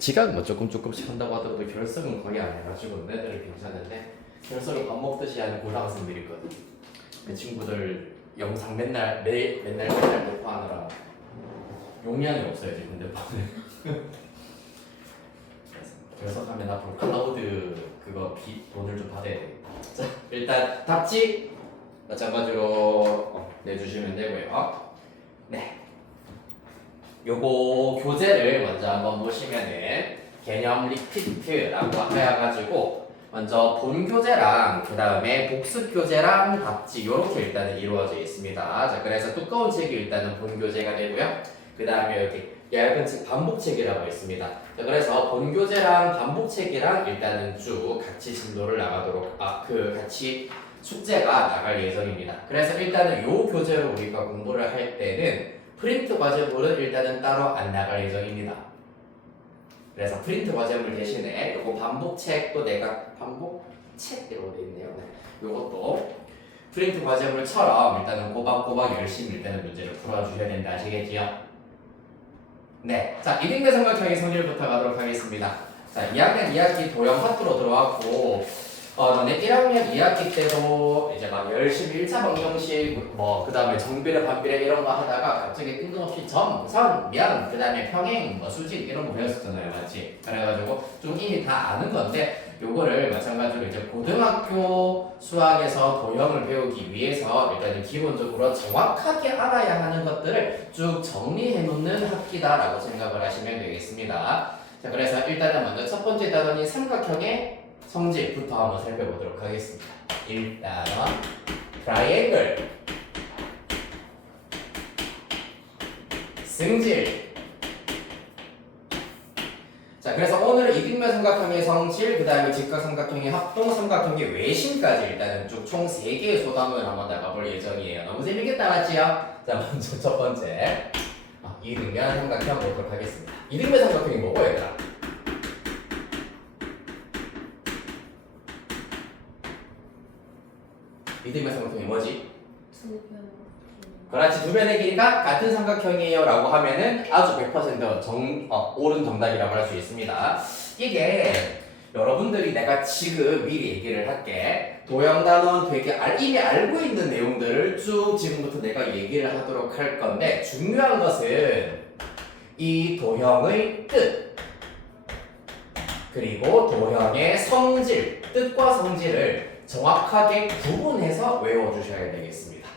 지각 뭐 조금씩 한다고 하더라도 결석은 거의 안 해가지고 애들은 괜찮은데 결석을 밥 먹듯이 하는 고등학생들이 있거든. 그 친구들 영상 맨날 녹화하느라 용량이 없어요 지금 핸드폰에. 결석하면 앞으로 클라우드 그거 돈을 좀 받아야 돼. 자 일단 답지 마찬가지로 내주시면 되고요. 네. 요거 교재를 먼저 한번 보시면은 개념 리피트라고 해가지고 먼저 본 교재랑 그 다음에 복습 교재랑 답지 요렇게 일단은 이루어져 있습니다. 자 그래서 두꺼운 책이 일단은 본 교재가 되고요. 그 다음에 여기 얇은 책 반복책이라고 있습니다. 자 그래서 본 교재랑 반복책이랑 일단은 쭉 같이 진도를 나가도록 같이 숙제가 나갈 예정입니다. 그래서 일단은 요 교재로 우리가 공부를 할 때는 프린트 과제물은 일단은 따로 안 나갈 예정입니다. 그래서 프린트 과제물 대신에 요거 반복책도 내가 반복책이라고 되어 있네요. 네. 요것도 프린트 과제물처럼 일단은 꼬박꼬박 열심히 일단은 문제를 풀어주셔야 된다. 아시겠지요? 네. 자, 이등배 삼각형의 성질부터 가도록 하겠습니다. 자, 2학년 2학기 도형 파트로 들어왔고 너네 1학년 2학기 때도 이제 막 열심히 1차 방정식 그 다음에 정비례 반비례 이런 거 하다가 갑자기 뜬금없이 점, 선, 면, 그 다음에 평행, 수직 이런 거 배웠었잖아요. 맞지? 그래가지고 좀 이미 다 아는 건데 요거를 마찬가지로 이제 고등학교 수학에서 도형을 배우기 위해서 일단은 기본적으로 정확하게 알아야 하는 것들을 쭉 정리해 놓는 학기다라고 생각을 하시면 되겠습니다. 자, 그래서 일단은 먼저 첫 번째 단원인 삼각형의 성질부터 한번 살펴보도록 하겠습니다. 일단 트라이앵글 승질. 자 그래서 오늘은 이등변 삼각형의 성질, 그 다음에 직각 삼각형의 합동, 삼각형의 외심까지 일단은 쭉 총 3개의 소담을 한번 나가볼 예정이에요. 너무 재밌겠다 맞지요? 자 먼저 첫 번째 이등변 삼각형 보도록 하겠습니다. 이등변 삼각형이 뭐고 얘들아? 이등변 삼각형이 뭐지? 그렇지, 두 변의 길이가 같은 삼각형이에요 라고 하면은 아주 100% 옳은 정답이라고 할 수 있습니다. 이게 여러분들이 내가 지금 미리 얘기를 할게. 도형단원 되게 이미 알고 있는 내용들을 쭉 지금부터 내가 얘기를 하도록 할 건데 중요한 것은 이 도형의 뜻 그리고 도형의 성질, 뜻과 성질을 정확하게 구분해서 외워주셔야 되겠습니다.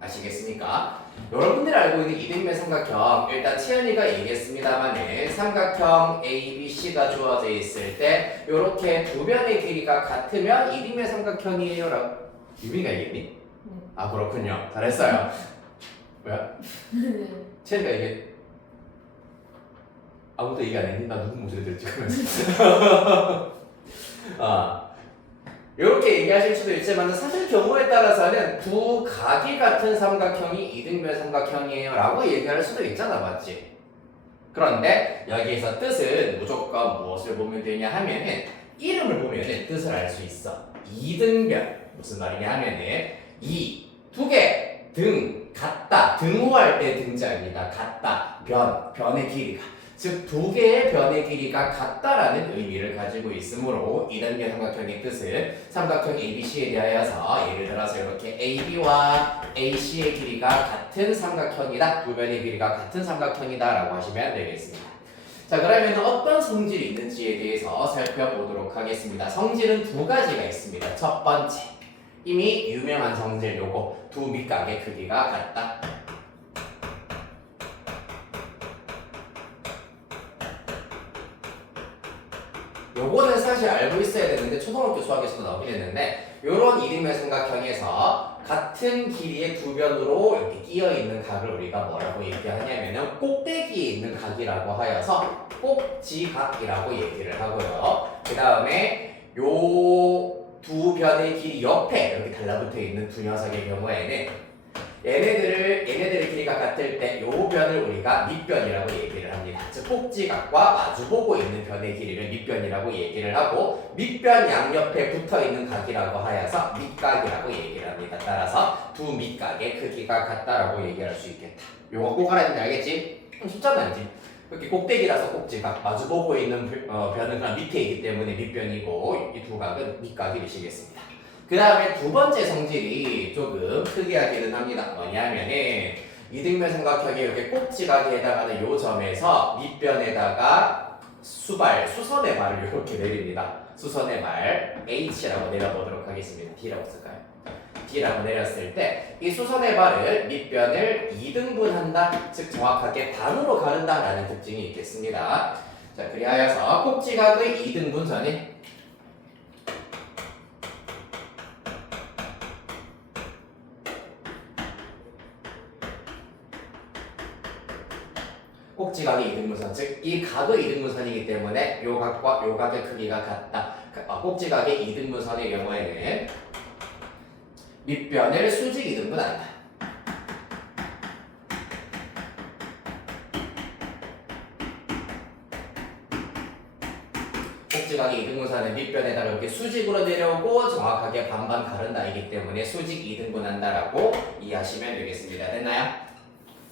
아시겠습니까? 여러분들이 알고 있는 이등변 삼각형 일단 채연이가 얘기했습니다만 삼각형 ABC가 주어져 있을 때 이렇게 두 변의 길이가 같으면 이등변 삼각형이에요 라고 유빈이가 얘기했니? 아 그렇군요. 잘했어요. 뭐야? 채연이가 얘기 아무도 얘기 안 했니? 나 누구 목소리 들을지 그러면서 이렇게 얘기하실 수도 있지만 사실 경우에 따라서는 두 각이 같은 삼각형이 이등변 삼각형이에요 라고 얘기할 수도 있잖아. 맞지? 그런데 여기에서 뜻은 무조건 무엇을 보면 되냐 하면은 이름을 보면은 뜻을 알 수 있어. 이등변 무슨 말이냐 하면은 이 두 개 등 같다 등호할 때 등자입니다. 같다 변의 길이가 즉 두 개의 변의 길이가 같다라는 의미를 가지고 있으므로 이등변 삼각형의 뜻은 삼각형 ABC에 대하여서 예를 들어서 이렇게 AB와 AC의 길이가 같은 삼각형이다. 두 변의 길이가 같은 삼각형이다 라고 하시면 되겠습니다. 자 그러면 어떤 성질이 있는지에 대해서 살펴보도록 하겠습니다. 성질은 두 가지가 있습니다. 첫 번째 이미 유명한 성질 요거 두 밑각의 크기가 같다. 요거는 사실 알고 있어야 되는데 초등학교 수학에서도 나오긴 했는데 요런 이등변 삼각형에서 같은 길이의 두 변으로 이렇게 끼어 있는 각을 우리가 뭐라고 얘기하냐면은 꼭대기에 있는 각이라고 하여서 꼭지각이라고 얘기를 하고요. 그 다음에 요 두 변의 길이 옆에 이렇게 달라붙어 있는 두 녀석의 경우에는 얘네들의 길이가 같을 때 요 변을 우리가 밑변이라고 얘기를 합니다. 즉 꼭지각과 마주보고 있는 변의 길이를 밑변이라고 얘기를 하고 밑변 양옆에 붙어있는 각이라고 하여서 밑각이라고 얘기를 합니다. 따라서 두 밑각의 크기가 같다라고 얘기할 수 있겠다. 요거 꼭 알아야 되는지 알겠지? 쉽잖아 알지? 이렇게 꼭대기라서 꼭지각 마주보고 있는 변은 그냥 밑에 있기 때문에 밑변이고 이 두 각은 밑각이 되시겠습니다. 그 다음에 두 번째 성질이 조금 특이하기는 합니다. 뭐냐면은 이등변 삼각형이 이렇게 꼭지각에 해당하는 요 점에서 밑변에다가 수선의 발을 이렇게 내립니다. 수선의 발 H라고 내려보도록 하겠습니다. D라고 쓸까요? D라고 내렸을 때 이 수선의 발을 밑변을 2등분한다, 즉 정확하게 반으로 가른다라는 특징이 있겠습니다. 자, 그리하여서 꼭지각의 2등분선이 꼭지각의 2등분선, 즉 이 각의 2등분선이기 때문에 요 각과 요 각의 크기가 같다. 꼭지각의 2등분선의 경우에는 밑변을 수직 2등분한다. 꼭지각의 2등분선은 밑변에다가 이렇게 수직으로 내려오고 정확하게 반반 가른다이기 때문에 수직 2등분한다라고 이해하시면 되겠습니다. 됐나요?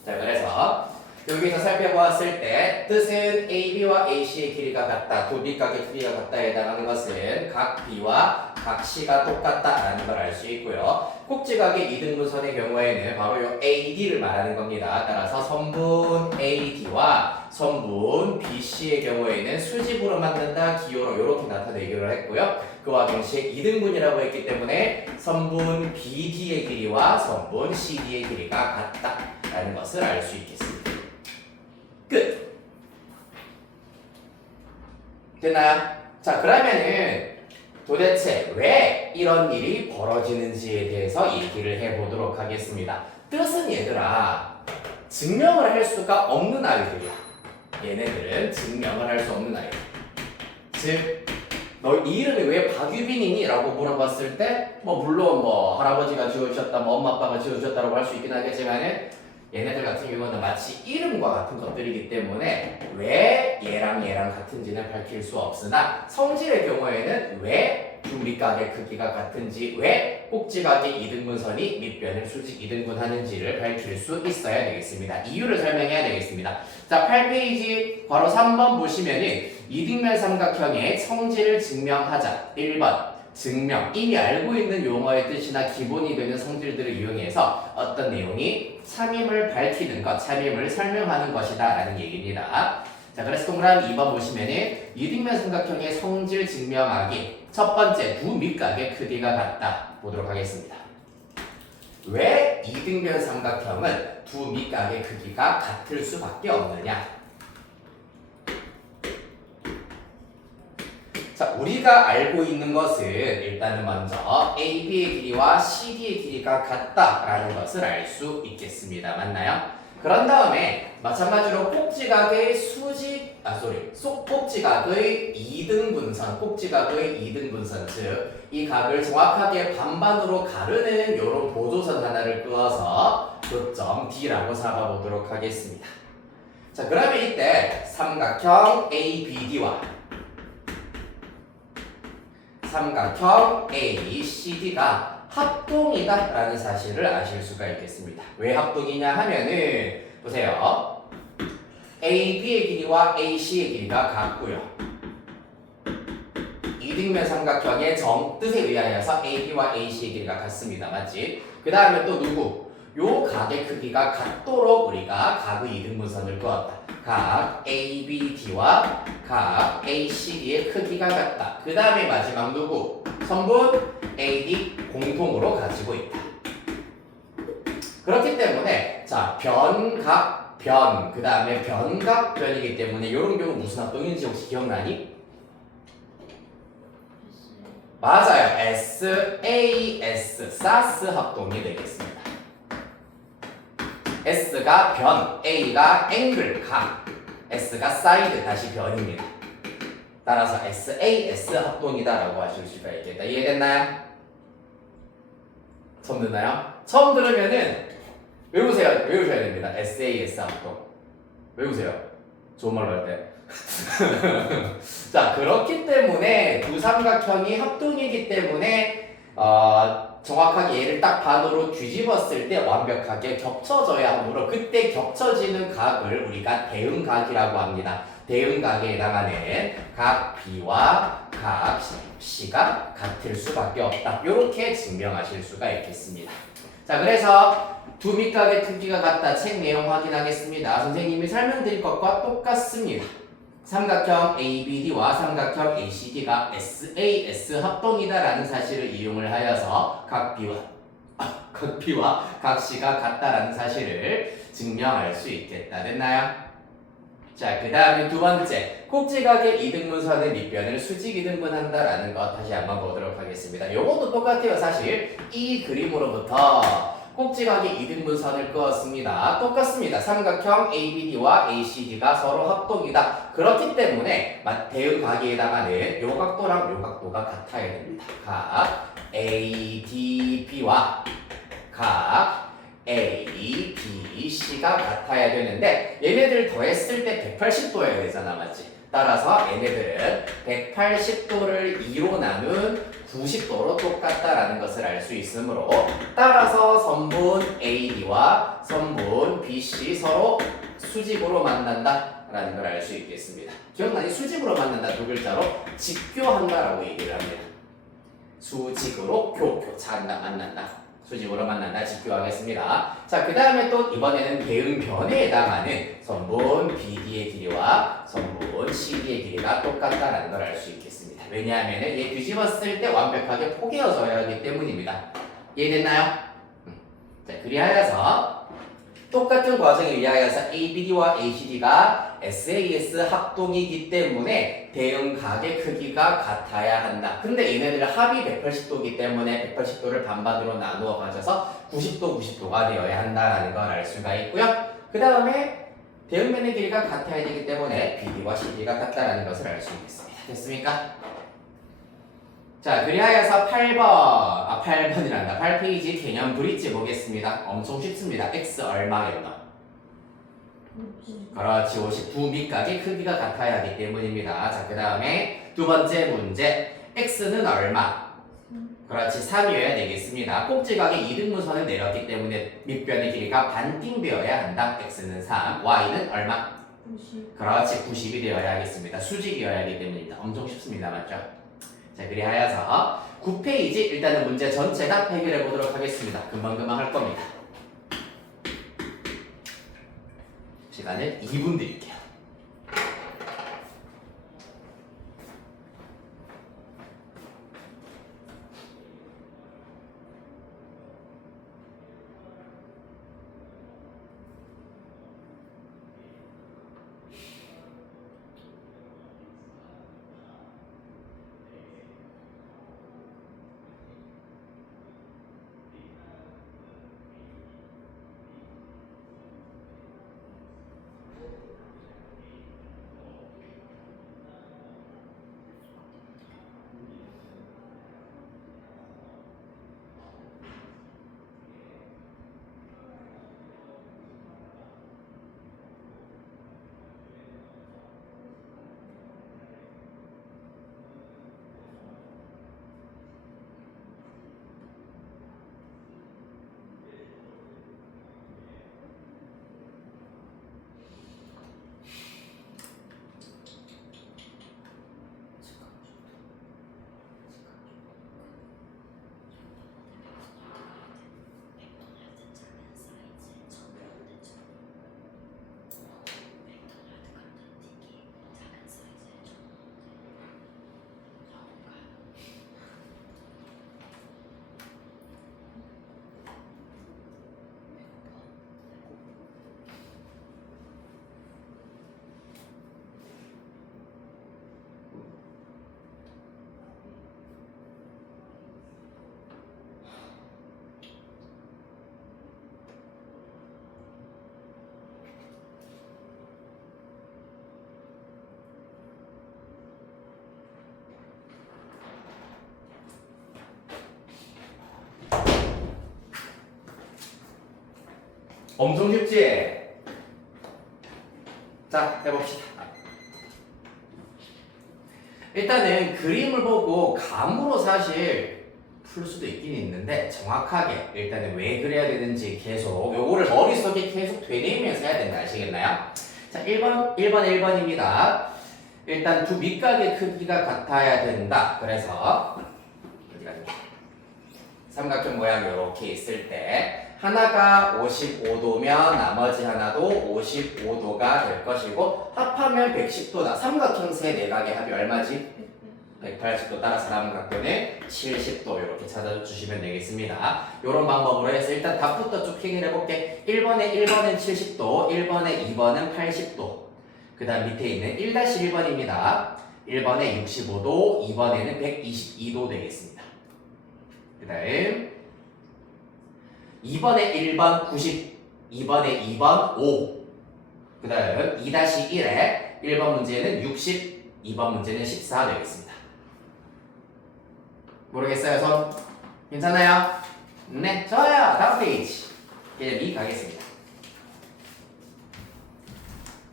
자, 그래서 여기서 살펴보았을 때 뜻은 AB와 AC의 길이가 같다, 두 밑각의 크기가 같다에 해당하는 것은 각 B와 각 C가 똑같다라는 걸 알 수 있고요. 꼭지각의 2등분선의 경우에는 바로 요 AD를 말하는 겁니다. 따라서 선분 AD와 선분 BC의 경우에는 수직으로 만든다, 기호로 이렇게 나타내기로 했고요. 그와 동시에 2등분이라고 했기 때문에 선분 BD의 길이와 선분 CD의 길이가 같다라는 것을 알 수 있겠습니다. 끝! 됐나요? 자, 그러면은 도대체 왜 이런 일이 벌어지는지에 대해서 얘기를 해보도록 하겠습니다. 뜻은 얘들아, 증명을 할 수가 없는 아이들이야. 얘네들은 증명을 할 수 없는 아이들. 즉, 너 이 이름이 왜 박유빈이니? 라고 물어봤을 때 물론 할아버지가 지어주셨다, 엄마 아빠가 지어주셨다라고 할 수 있긴 하겠지만은 얘네들 같은 경우는 마치 이름과 같은 것들이기 때문에 왜 얘랑 같은지는 밝힐 수 없으나 성질의 경우에는 왜 두 밑각의 크기가 같은지, 왜 꼭지각의 2등분선이 밑변을 수직 2등분하는지를 밝힐 수 있어야 되겠습니다. 이유를 설명해야 되겠습니다. 자, 8페이지 바로 3번 보시면은 이등변 삼각형의 성질을 증명하자. 1번 증명, 이미 알고 있는 용어의 뜻이나 기본이 되는 성질들을 이용해서 어떤 내용이 참임을 밝히는 것, 참임을 설명하는 것이다 라는 얘기입니다. 자, 그래서 동그라미 2번 보시면은 이등변 삼각형의 성질 증명하기. 첫 번째, 두 밑각의 크기가 같다 보도록 하겠습니다. 왜 이등변 삼각형은 두 밑각의 크기가 같을 수밖에 없느냐? 자, 우리가 알고 있는 것은 일단은 먼저 AB의 길이와 CD의 길이가 같다라는 것을 알 수 있겠습니다. 맞나요? 그런 다음에 마찬가지로 꼭지각의 꼭지각의 2등분선, 꼭지각의 2등분선, 즉 이 각을 정확하게 반반으로 가르는 이런 보조선 하나를 그어서 요점 D라고 잡아보도록 하겠습니다. 자, 그러면 이때 삼각형 ABD와 삼각형 ACD가 합동이다 라는 사실을 아실 수가 있겠습니다. 왜 합동이냐 하면은 보세요. AB의 길이와 AC의 길이가 같고요. 이등변 삼각형의 정뜻에 의하여서 AB와 AC의 길이가 같습니다. 맞지? 그 다음에 또 누구? 요 각의 크기가 같도록 우리가 각의 이등분선을 그었다. 각 ABD와 각 ACD의 크기가 같다. 그 다음에 마지막 누구? 선분 AD 공통으로 가지고 있다. 그렇기 때문에 자, 변각, 변, 그 다음에 변각, 변이기 때문에 이런 경우 무슨 합동인지 혹시 기억나니? 맞아요. SAS, 사스 합동이 되겠습니다. S가 변, A가 앵글, 각, S가 사이드, 다시 변입니다. 따라서 SAS 합동이다라고 하실 수가 있겠다. 이해됐나요? 처음 듣나요? 처음 들으면은 외우셔야 됩니다. SAS 합동. 외우세요. 좋은 말로 할 때. 자, 그렇기 때문에 두 삼각형이 합동이기 때문에 정확하게 얘를 딱 반으로 뒤집었을 때 완벽하게 겹쳐져야 하므로 그때 겹쳐지는 각을 우리가 대응각이라고 합니다. 대응각에 해당하는 각 B와 각 C가 같을 수밖에 없다. 이렇게 증명하실 수가 있겠습니다. 자, 그래서 두 밑각의 크기가 같다. 책 내용 확인하겠습니다. 선생님이 설명드릴 것과 똑같습니다. 삼각형 ABD와 삼각형 ACD가 SAS 합동이다라는 사실을 이용을 하여서 각 B와 각 C가 같다라는 사실을 증명할 수 있겠다. 됐나요? 자, 그 다음에 두 번째, 꼭지각의 이등분선의 밑변을 수직 이등분한다라는 것 다시 한번 보도록 하겠습니다. 이것도 똑같아요. 사실 이 그림으로부터 꼭지각의 이등분선을 그었습니다. 똑같습니다. 삼각형 ABD와 ACD가 서로 합동이다. 그렇기 때문에 대응각에 해당하는 요 각도랑 요 각도가 같아야 됩니다. 각 ADB와 각 ABC가 같아야 되는데 얘네들 더했을 때 180도여야 되잖아, 맞지? 따라서 얘네들은 180도를 2로 나눈 90도로 똑같다라는 것을 알 수 있으므로 따라서 선분 AD와 선분 BC 서로 수직으로 만난다 라는 걸 알 수 있겠습니다. 기억나니? 수직으로 만난다 두 글자로 직교한다라고 얘기를 합니다. 수직으로 교차한다, 만난다. 수직으로 만난다, 직교하겠습니다. 자, 그 다음에 또 이번에는 대응변에 해당하는 선분 BD의 길이와 선분 CD의 길이가 똑같다라는 걸 알 수 있겠습니다. 왜냐하면 얘 뒤집었을 때 완벽하게 포개어져야 하기 때문입니다. 이해됐나요? 자, 그리하여서 똑같은 과정에 의하여서 ABD와 ACD가 SAS 합동이기 때문에 대응각의 크기가 같아야 한다. 근데 얘네들 합이 180도이기 때문에 180도를 반반으로 나누어 가져서 90도, 90도가 되어야 한다라는 걸 알 수가 있고요. 그 다음에 대응면의 길이가 같아야 되기 때문에 BD와 CD가 같다라는 것을 알 수 있겠습니다. 됐습니까? 자, 그리하여서 8번이란다. 8페이지 개념 브릿지 보겠습니다. 엄청 쉽습니다. X 얼마겠나? 그렇지, 50. 두 밑각의 크기가 같아야 하기 때문입니다. 자, 그 다음에 두 번째 문제. X는 얼마? 그렇지, 3이어야 되겠습니다. 꼭지각의 이등분선을 내렸기 때문에 밑변의 길이가 반띵되어야 한다. X는 3. Y는 얼마? 90. 그렇지, 90이 되어야 하겠습니다. 수직이어야 하기 때문입니다. 엄청 쉽습니다. 맞죠? 자, 그리하여서 9페이지 일단은 문제 전체가 해결해 보도록 하겠습니다. 금방금방 할 겁니다. 시간을 2분 드릴게요. 엄청 쉽지? 자, 해봅시다. 일단은 그림을 보고 감으로 사실 풀 수도 있긴 있는데 정확하게 일단은 왜 그래야 되는지 계속 요거를 머릿속에 계속 되뇌이면서 해야 된다. 아시겠나요? 자, 1번입니다. 일단 두 밑각의 크기가 같아야 된다. 그래서 삼각형 모양 이렇게 있을 때 하나가 55도면 나머지 하나도 55도가 될 것이고 합하면 110도다. 삼각형 세 내각의 합이 얼마지? 180도 따라서 남은 각도는 70도 이렇게 찾아주시면 되겠습니다. 이런 방법으로 해서 일단 답부터 쭉 확인해 볼게. 1번은 70도, 1번에 2번은 80도. 그 다음 밑에 있는 1-1번입니다. 1번에 65도, 2번에는 122도 되겠습니다. 그 다음 2번에 1번 90, 2번에 2번 5. 그 다음 2-1에 1번 문제는 60, 2번 문제는 14 되겠습니다. 모르겠어요, 손? 괜찮아요? 네, 좋아요. 다음 페이지. 개념이 가겠습니다.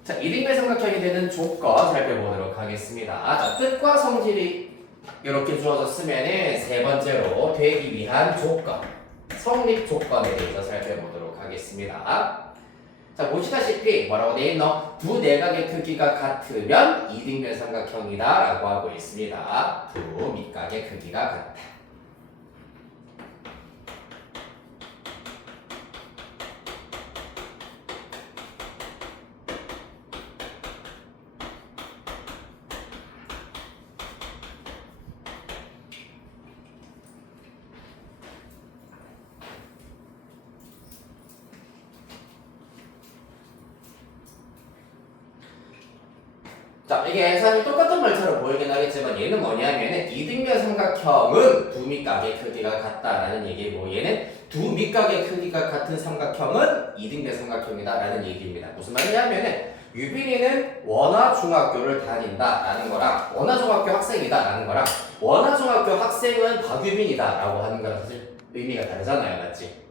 자, 이등변 삼각형이 되는 조건 살펴보도록 하겠습니다. 자, 뜻과 성질이 이렇게 주어졌으면은 세 번째로 되기 위한 조건, 성립 조건에 대해서 살펴보도록 하겠습니다. 자, 보시다시피 뭐라고 되어 있노? 두 내각의 크기가 같으면 이등변 삼각형이다 라고 하고 있습니다. 두 밑각의 크기가 같다. 자, 이게 사실 똑같은 말처럼 보이긴 하겠지만 얘는 뭐냐면은 이등변 삼각형은 두 밑각의 크기가 같다라는 얘기고 얘는 두 밑각의 크기가 같은 삼각형은 이등변 삼각형이다라는 얘기입니다. 무슨 말이냐면은 유빈이는 원화중학교를 다닌다라는 거랑 원화중학교 학생이다라는 거랑 원화중학교 학생은 박유빈이다라고 하는 거랑 사실 의미가 다르잖아요, 맞지?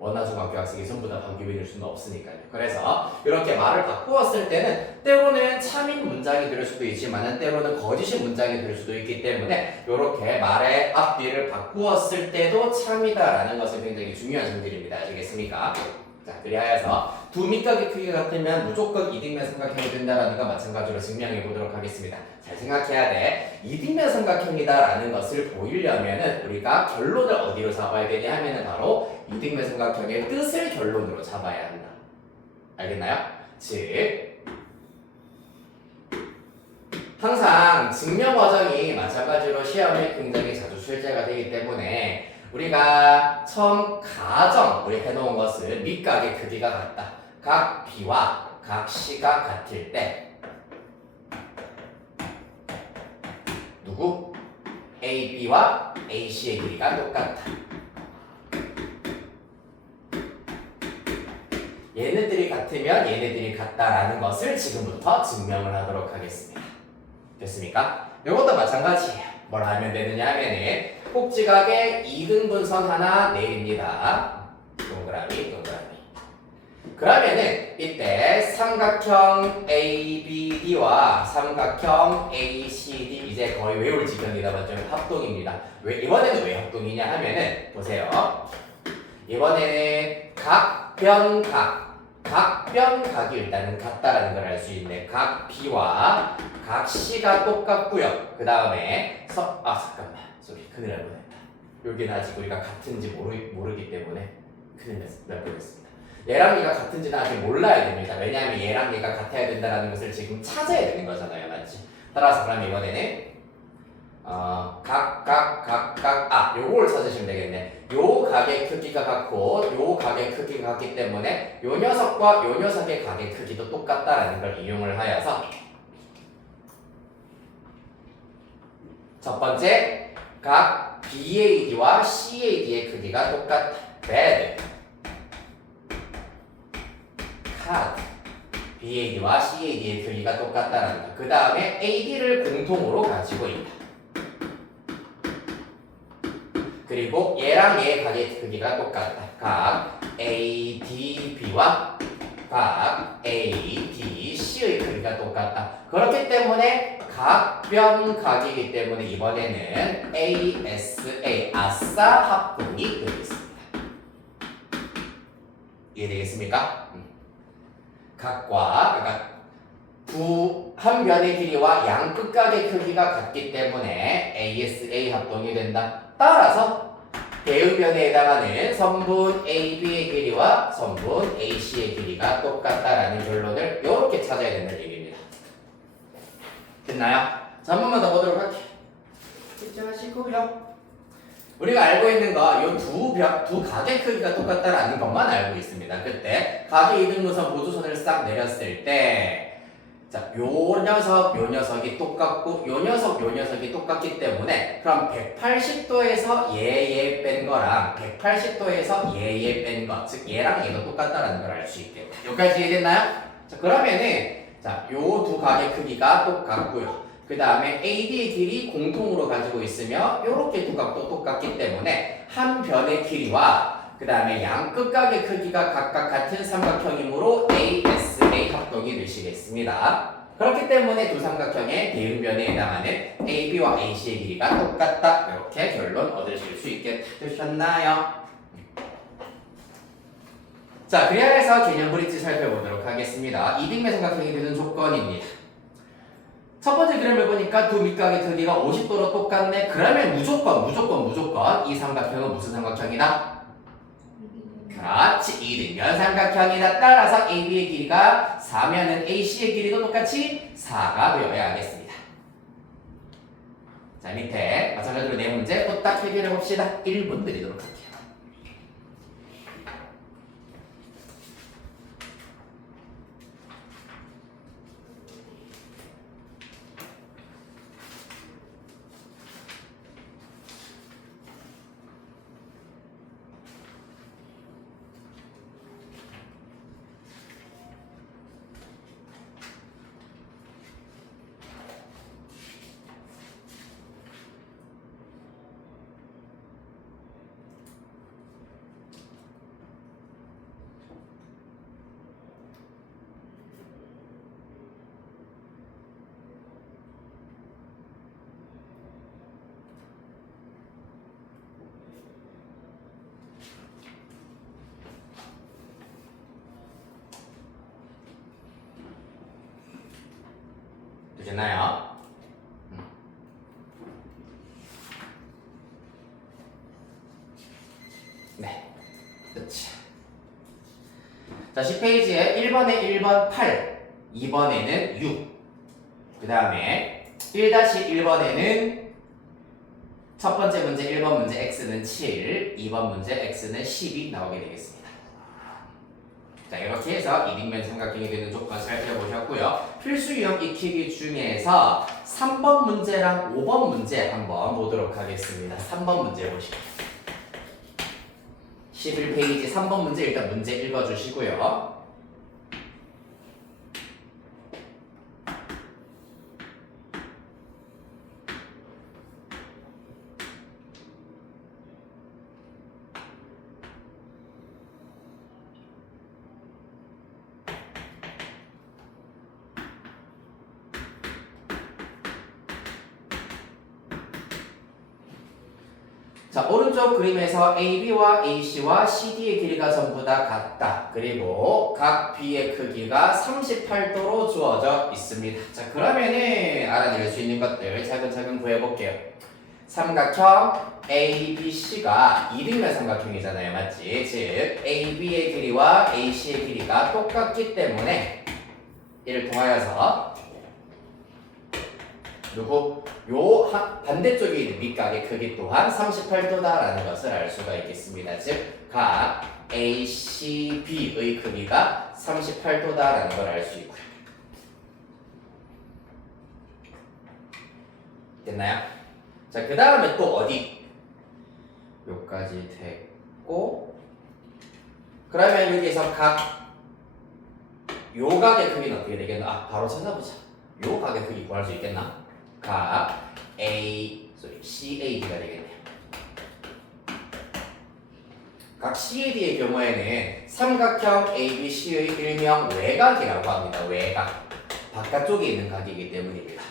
원화중학교 학생이 전부 다 박유빈일 수는 없으니까요. 그래서 이렇게 말을 바꾸었을 때는 때로는 참인 문장이 될 수도 있지만 때로는 거짓인 문장이 될 수도 있기 때문에 이렇게 말의 앞뒤를 바꾸었을 때도 참이다라는 것은 굉장히 중요한 점들입니다. 아시겠습니까? 자, 그리하여서 두 밑각의 크기가 같으면 무조건 이등변 삼각형이 된다라는 거 마찬가지로 증명해 보도록 하겠습니다. 잘 생각해야 돼. 이등변 삼각형이다라는 것을 보이려면은 우리가 결론을 어디로 잡아야 되냐 하면은 바로 이등변 삼각형의 뜻을 결론으로 잡아야 한다. 알겠나요? 즉 항상 증명 과정이 마찬가지로 시험에 굉장히 자주 출제가 되기 때문에 우리가 처음 가정 우리 해놓은 것은 밑각의 크기가 같다. 각 B와 각 C가 같을 때 누구? AB와 AC의 길이가 똑같다. 얘네들이 같으면 얘네들이 같다라는 것을 지금부터 증명을 하도록 하겠습니다. 됐습니까? 이것도 마찬가지예요. 뭘 하면 되느냐 하면은 꼭지각에 2등분선 하나 내립니다. 동그라미. 그러면은 이때 삼각형 ABD와 삼각형 ACD 이제 거의 외울 지경이다 맞죠? 합동입니다. 왜 이번에는 왜 합동이냐 하면은 보세요. 이번에는 각변각이 일단은 같다라는 걸 알 수 있네. 각 B와 각 C가 똑같고요. 그 다음에 잠깐만. 큰일 날 뻔했다. 여기는 아직 우리가 같은지 모르기 때문에 큰일 날 뻔했습니다. 얘랑 얘가 같은지는 아직 몰라야 됩니다. 왜냐하면 얘랑 얘가 같아야 된다는 것을 지금 찾아야 되는 거잖아요. 맞지? 따라서 그럼 이번에는 요걸 찾으시면 되겠네. 요 각의 크기가 같고 요 각의 크기가 같기 때문에 요 녀석과 요 녀석의 각의 크기도 똑같다라는 걸 이용을 하여서 첫 번째 각 BAD와 CAD의 크기가 똑같다. bad, card. BAD와 CAD의 크기가 똑같다는 거. 그 다음에 AD를 공통으로 가지고 있다. 그리고 얘랑 얘의 각의 크기가 똑같다. 각 ADB와 각 ADC C의 크기가 똑같다. 그렇기 때문에 각변각이기 때문에 이번에는 ASA 아싸 합동이 되겠습니다. 이해되겠습니까? 각과 그러니까 한 변의 길이와 양 끝각의 크기가 같기 때문에 ASA 합동이 된다. 따라서 대응변에 해당하는 선분 AB의 길이와 선분 AC의 길이가 똑같다라는 결론을 이렇게 찾아야 된다는 얘기입니다. 됐나요? 자, 한 번만 더 보도록 할게요. 집중하시고요. 우리가 알고 있는 거, 이 두 각의 크기가 똑같다라는 것만 알고 있습니다. 그때 각의 이등분선 보조선을 싹 내렸을 때 자, 요 녀석이 똑같고 요 녀석이 똑같기 때문에 그럼 180도에서 얘 뺀 거랑 180도에서 얘 뺀 거, 즉 얘랑 얘가 똑같다라는 걸 알 수 있겠다. 여기까지 이해됐나요? 자, 그러면은 자, 요 두 각의 크기가 똑같고요. 그 다음에 AD의 길이 공통으로 가지고 있으며 요렇게 두 각도 똑같기 때문에 한 변의 길이와 그 다음에 양 끝각의 크기가 각각 같은 삼각형이므로 ASA 합동이 되시겠습니다. 그렇기 때문에 두 삼각형의 대응변에 해당하는 AB와 AC의 길이가 똑같다. 이렇게 결론 얻으실 수 있게 되셨나요? 자, 그래야 해서 개념 브릿지 살펴보도록 하겠습니다. 이등변 삼각형이 되는 조건입니다. 첫 번째 그림을 보니까 두 밑각의 크기가 50도로 똑같네. 그러면 무조건 이 삼각형은 무슨 삼각형이다? 그렇지, 이등변 삼각형이다. 따라서 AB의 길이가 4면은 AC의 길이도 똑같이 4가 되어야 하겠습니다. 자, 밑에 마찬가지로 네 문제 후딱 해결해 봅시다. 1분 드리도록 할게요. 되셨나요? 네, 그렇지. 자, 10페이지에 1번에 1번 8, 2번에는 6, 그 다음에 1-1번에는 첫 번째 문제 1번 문제 x는 7, 2번 문제 x는 10이 나오게 되겠습니다. 자, 이렇게 해서 이등변 삼각형이 되는 조건 살펴보셨고요. 필수 유형 익히기 중에서 3번 문제랑 5번 문제 한번 보도록 하겠습니다. 3번 문제 보시죠. 11페이지 3번 문제 일단 문제 읽어주시고요. 자, 오른쪽 그림에서 AB와 AC와 CD의 길이가 전부 다 같다. 그리고 각 B의 크기가 38도로 주어져 있습니다. 자, 그러면은 알아낼 수 있는 것들 차근차근 구해볼게요. 삼각형 ABC가 이등변 삼각형이잖아요. 맞지? 즉 AB의 길이와 AC의 길이가 똑같기 때문에 이를 통하여서 그리고 요 반대쪽에 있는 밑각의 크기 또한 38도다라는 것을 알 수가 있겠습니다. 즉, 각 ACB의 크기가 38도다라는 걸 알 수 있고요. 됐나요? 자, 그 다음에 또 어디? 요까지 됐고, 그러면 여기에서 요 각의 크기는 어떻게 되겠나? 바로 찾아보자. 요 각의 크기 구할 수 있겠나? 각 CAD가 되겠네요. 각 CAD의 경우에는 삼각형 ABC의 일명 외곽이라고 합니다. 외곽. 바깥쪽에 있는 각이기 때문입니다.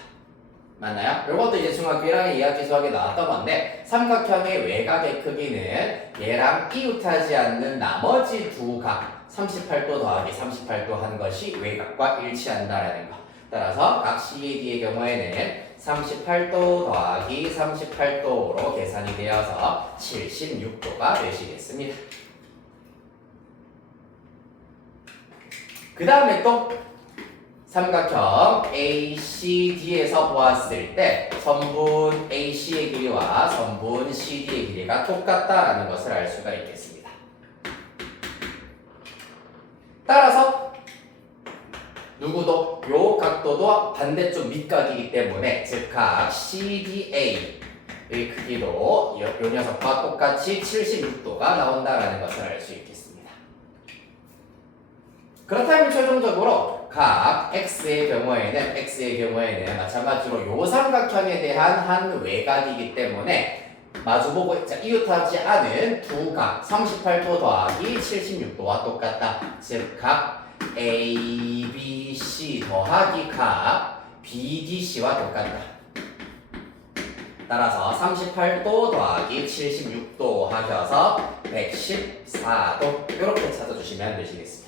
맞나요? 이것도 이제 중학교 1학년 2학기 수학에 나왔던 건데 삼각형의 외곽의 크기는 얘랑 이웃하지 않는 나머지 두 각 38도 더하기 38도 한 것이 외곽과 일치한다라는 거. 따라서 각 CAD의 경우에는 38도 더하기 38도로 계산이 되어서 76도가 되시겠습니다. 그 다음에 또 삼각형 ACD에서 보았을 때 선분 AC의 길이와 선분 CD의 길이가 똑같다라는 것을 알 수가 있겠습니다. 따라서 누구도 요 각도도 반대쪽 밑각이기 때문에 즉 각 CDA의 크기도 요 녀석과 똑같이 76도가 나온다라는 것을 알 수 있겠습니다. 그렇다면 최종적으로 각 X의 경우에는 마찬가지로 요 삼각형에 대한 한 외곽이기 때문에 마주보고 이웃하지 않은 두 각 38도 더하기 76도와 똑같다. 즉 각 ABC 더하기 각 BDC와 똑같다. 따라서 38도 더하기 76도 하셔서 114도 이렇게 찾아주시면 되시겠습니다.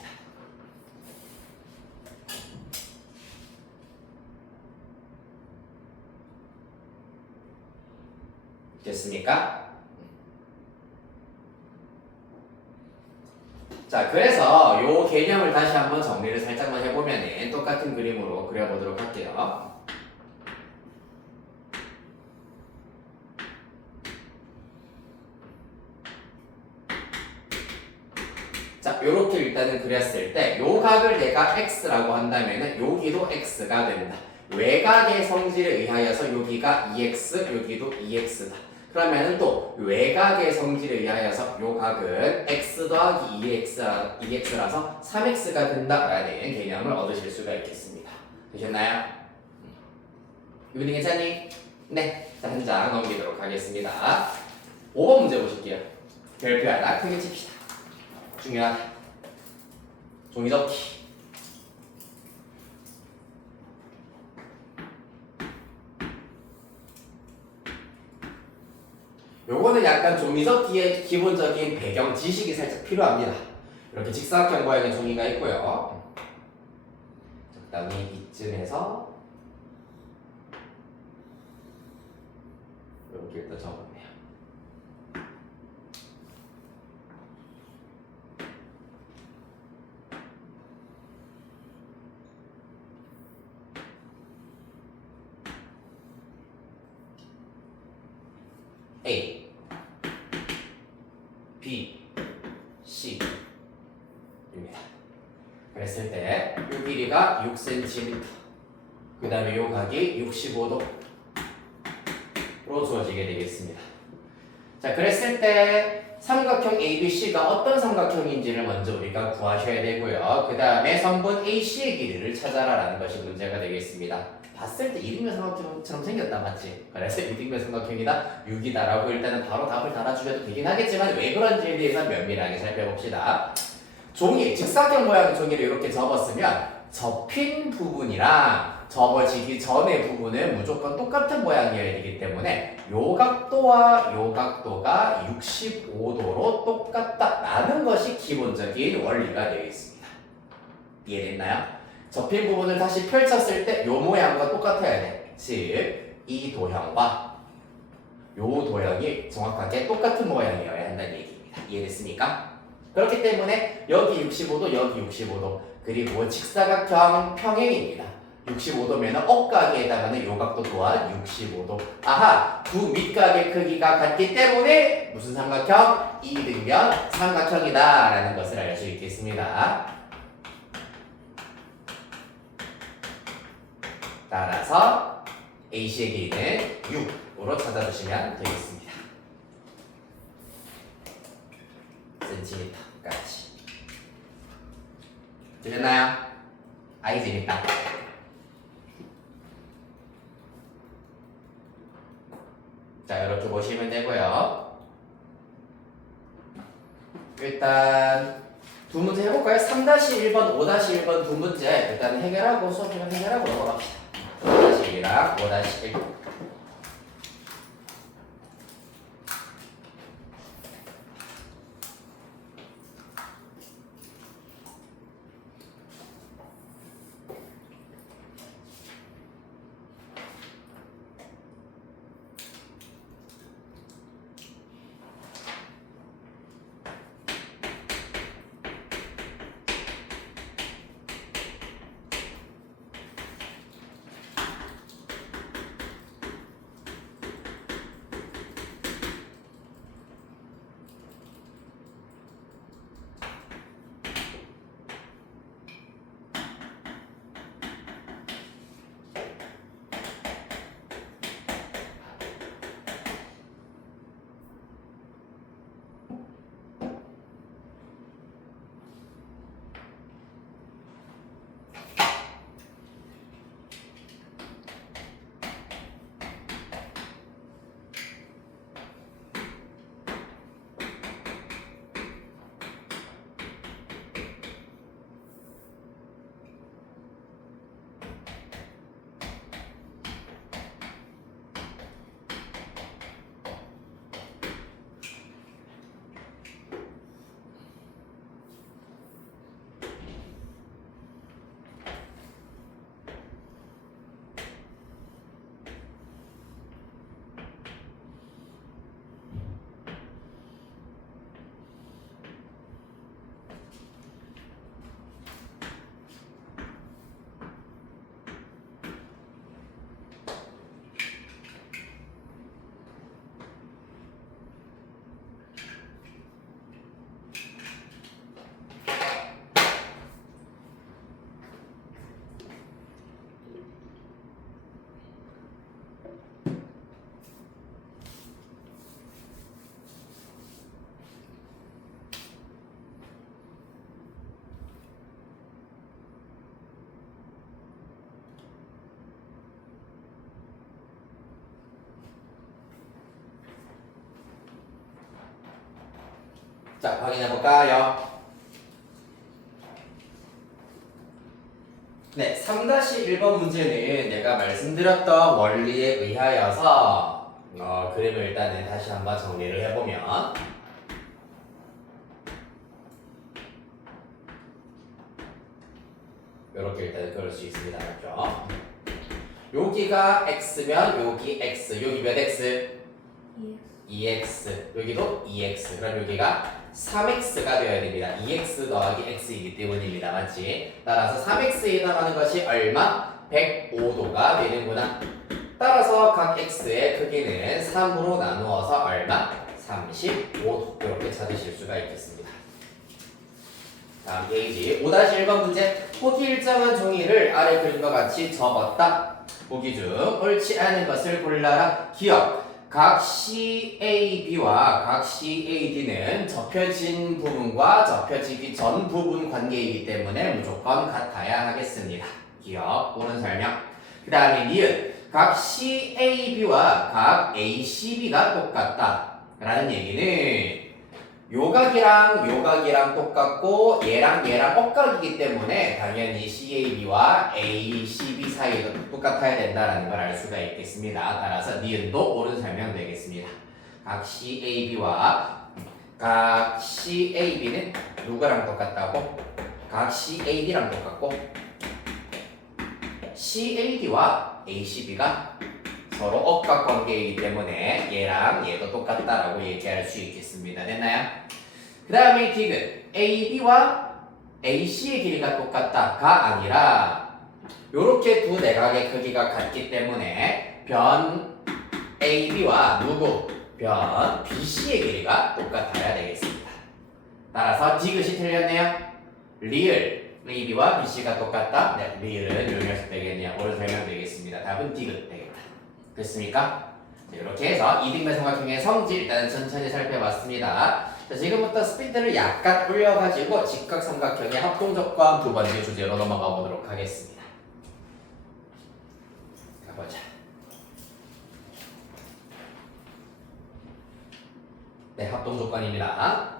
됐습니까? 자, 그래서 요 개념을 다시 한번 정리를 살짝만 해보면 똑같은 그림으로 그려보도록 할게요. 자, 요렇게 일단은 그렸을 때 요 각을 내가 x라고 한다면은 여기도 x가 된다. 외곽의 성질에 의하여서 여기가 2x, 여기도 2x다. 그러면은 또 외곽의 성질에 의하여서 요 각은 x 더하기 2x라서 3x가 된다라는 개념을 얻으실 수가 있겠습니다. 되셨나요? 유빈이 괜찮니? 네. 자, 한 장 넘기도록 하겠습니다. 5번 문제 보실게요. 별표 하나 크게 칩시다. 중요하다. 종이 접기. 요거는 약간 종이 접기의 기본적인 배경 지식이 살짝 필요합니다. 이렇게 직사각형 모양의 종이가 있고요. 적당히 이쯤에서 이렇게 일단 적었네요. A, B, C입니다. 그랬을 때 이 길이가 6cm, 그 다음에 이 각이 65도로 주어지게 되겠습니다. 자, 그랬을 때 삼각형 ABC가 어떤 삼각형인지를 먼저 우리가 구하셔야 되고요. 그 다음에 선분 AC의 길이를 찾아라라는 것이 문제가 되겠습니다. 봤을 때 이등변 삼각형처럼 생겼다, 맞지? 그래서 이등변 삼각형이다, 6이다라고 일단은 바로 답을 달아주셔도 되긴 하겠지만 왜 그런지에 대해서 면밀하게 살펴봅시다. 종이, 직사각형 모양의 종이를 이렇게 접었으면 접힌 부분이랑 접어지기 전의 부분은 무조건 똑같은 모양이어야 되기 때문에 요 각도와 요 각도가 65도로 똑같다라는 것이 기본적인 원리가 되어 있습니다. 이해됐나요? 접힌 부분을 다시 펼쳤을 때 요 모양과 똑같아야 돼. 즉, 이 도형과 요 도형이 정확하게 똑같은 모양이어야 한다는 얘기입니다. 이해됐습니까? 그렇기 때문에 여기 65도, 여기 65도, 그리고 직사각형 평행입니다. 65도면 억각에 해당하는 요 각도 또한 65도. 아하! 두 밑각의 크기가 같기 때문에 무슨 삼각형? 이등변 삼각형이다 라는 것을 알 수 있겠습니다. 따라서 AC의 길이는 6으로 찾아주시면 되겠습니다. 센티미터까지. 되셨나요? 아이 재밌다. 자, 이렇게 보시면 되고요. 일단 두 문제 해볼까요? 3-1번, 5-1번 두 문제 일단 해결하고 수업 시간 해결하고 넘어갑시다. 3-1이랑 5-1. 자, 확인해볼까요? 네, 3-1번 문제는 내가 말씀드렸던 원리에 의하여서 그림을 일단은 다시 한번 정리를 해보면 이렇게 일단 그럴 수 있습니다. 맞죠? 여기가 x면 여기 x, 여기 몇 x? 2x, 여기도 2x. 그럼 여기가 3x가 되어야 됩니다. 2x 더하기 x이기 때문입니다. 맞지? 따라서 3x에 해당하는 것이 얼마? 105도가 되는구나. 따라서 각 x의 크기는 3으로 나누어서 얼마? 35도. 이렇게 찾으실 수가 있겠습니다. 다음 페이지 5-1번 문제. 보기 일정한 종이를 아래 그림과 같이 접었다. 보기 중 옳지 않은 것을 골라라. 기억. 각 CAB와 각 CAD는 접혀진 부분과 접혀지기 전 부분 관계이기 때문에 무조건 같아야 하겠습니다. 기억, 옳은 설명. 그 다음에 니은. 각 CAB와 각 ACB가 똑같다 라는 얘기는 요각이랑 똑같고 얘랑 억각이기 때문에 당연히 CAB와 ACB 사이도 똑같아야 된다라는 걸 알 수가 있겠습니다. 따라서 니은도 옳은 설명 되겠습니다. 각 CAB와 각 CAB는 누구랑 똑같다고? 각 CAD랑 똑같고 CAD와 ACB가 서로 억각 관계이기 때문에 얘랑 얘도 똑같다라고 얘기할 수 있겠습니다. 됐나요? 그 다음에 디귿. AB와 AC의 길이가 똑같다가 아니라 요렇게 두 내각의 크기가 같기 때문에 변 AB와 누구? 변 BC의 길이가 똑같아야 되겠습니다. 따라서 디귿이 틀렸네요. 리을 AB와 BC가 똑같다? 네, 리을은 요 녀석 되겠네요. 옳은 설명 되겠습니다. 답은 디귿 되겠다. 됐습니까? 이렇게 해서 이등변 삼각형의 성질 일단 천천히 살펴봤습니다. 자, 지금부터 스피드를 약간 올려가지고 직각삼각형의 합동적과 두 번째 주제로 넘어가 보도록 하겠습니다. 가보자. 네, 합동조건입니다.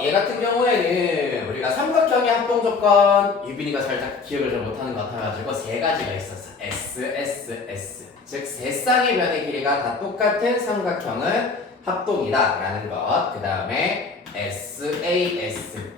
얘 같은 경우에는 우리가 삼각형의 합동 조건, 유빈이가 살짝 기억을 잘 못하는 것 같아가지고 세 가지가 있었어. S, S, S. 즉, 세 쌍의 변의 길이가 다 똑같은 삼각형은 합동이다 라는 것. 그 다음에 S, A, S.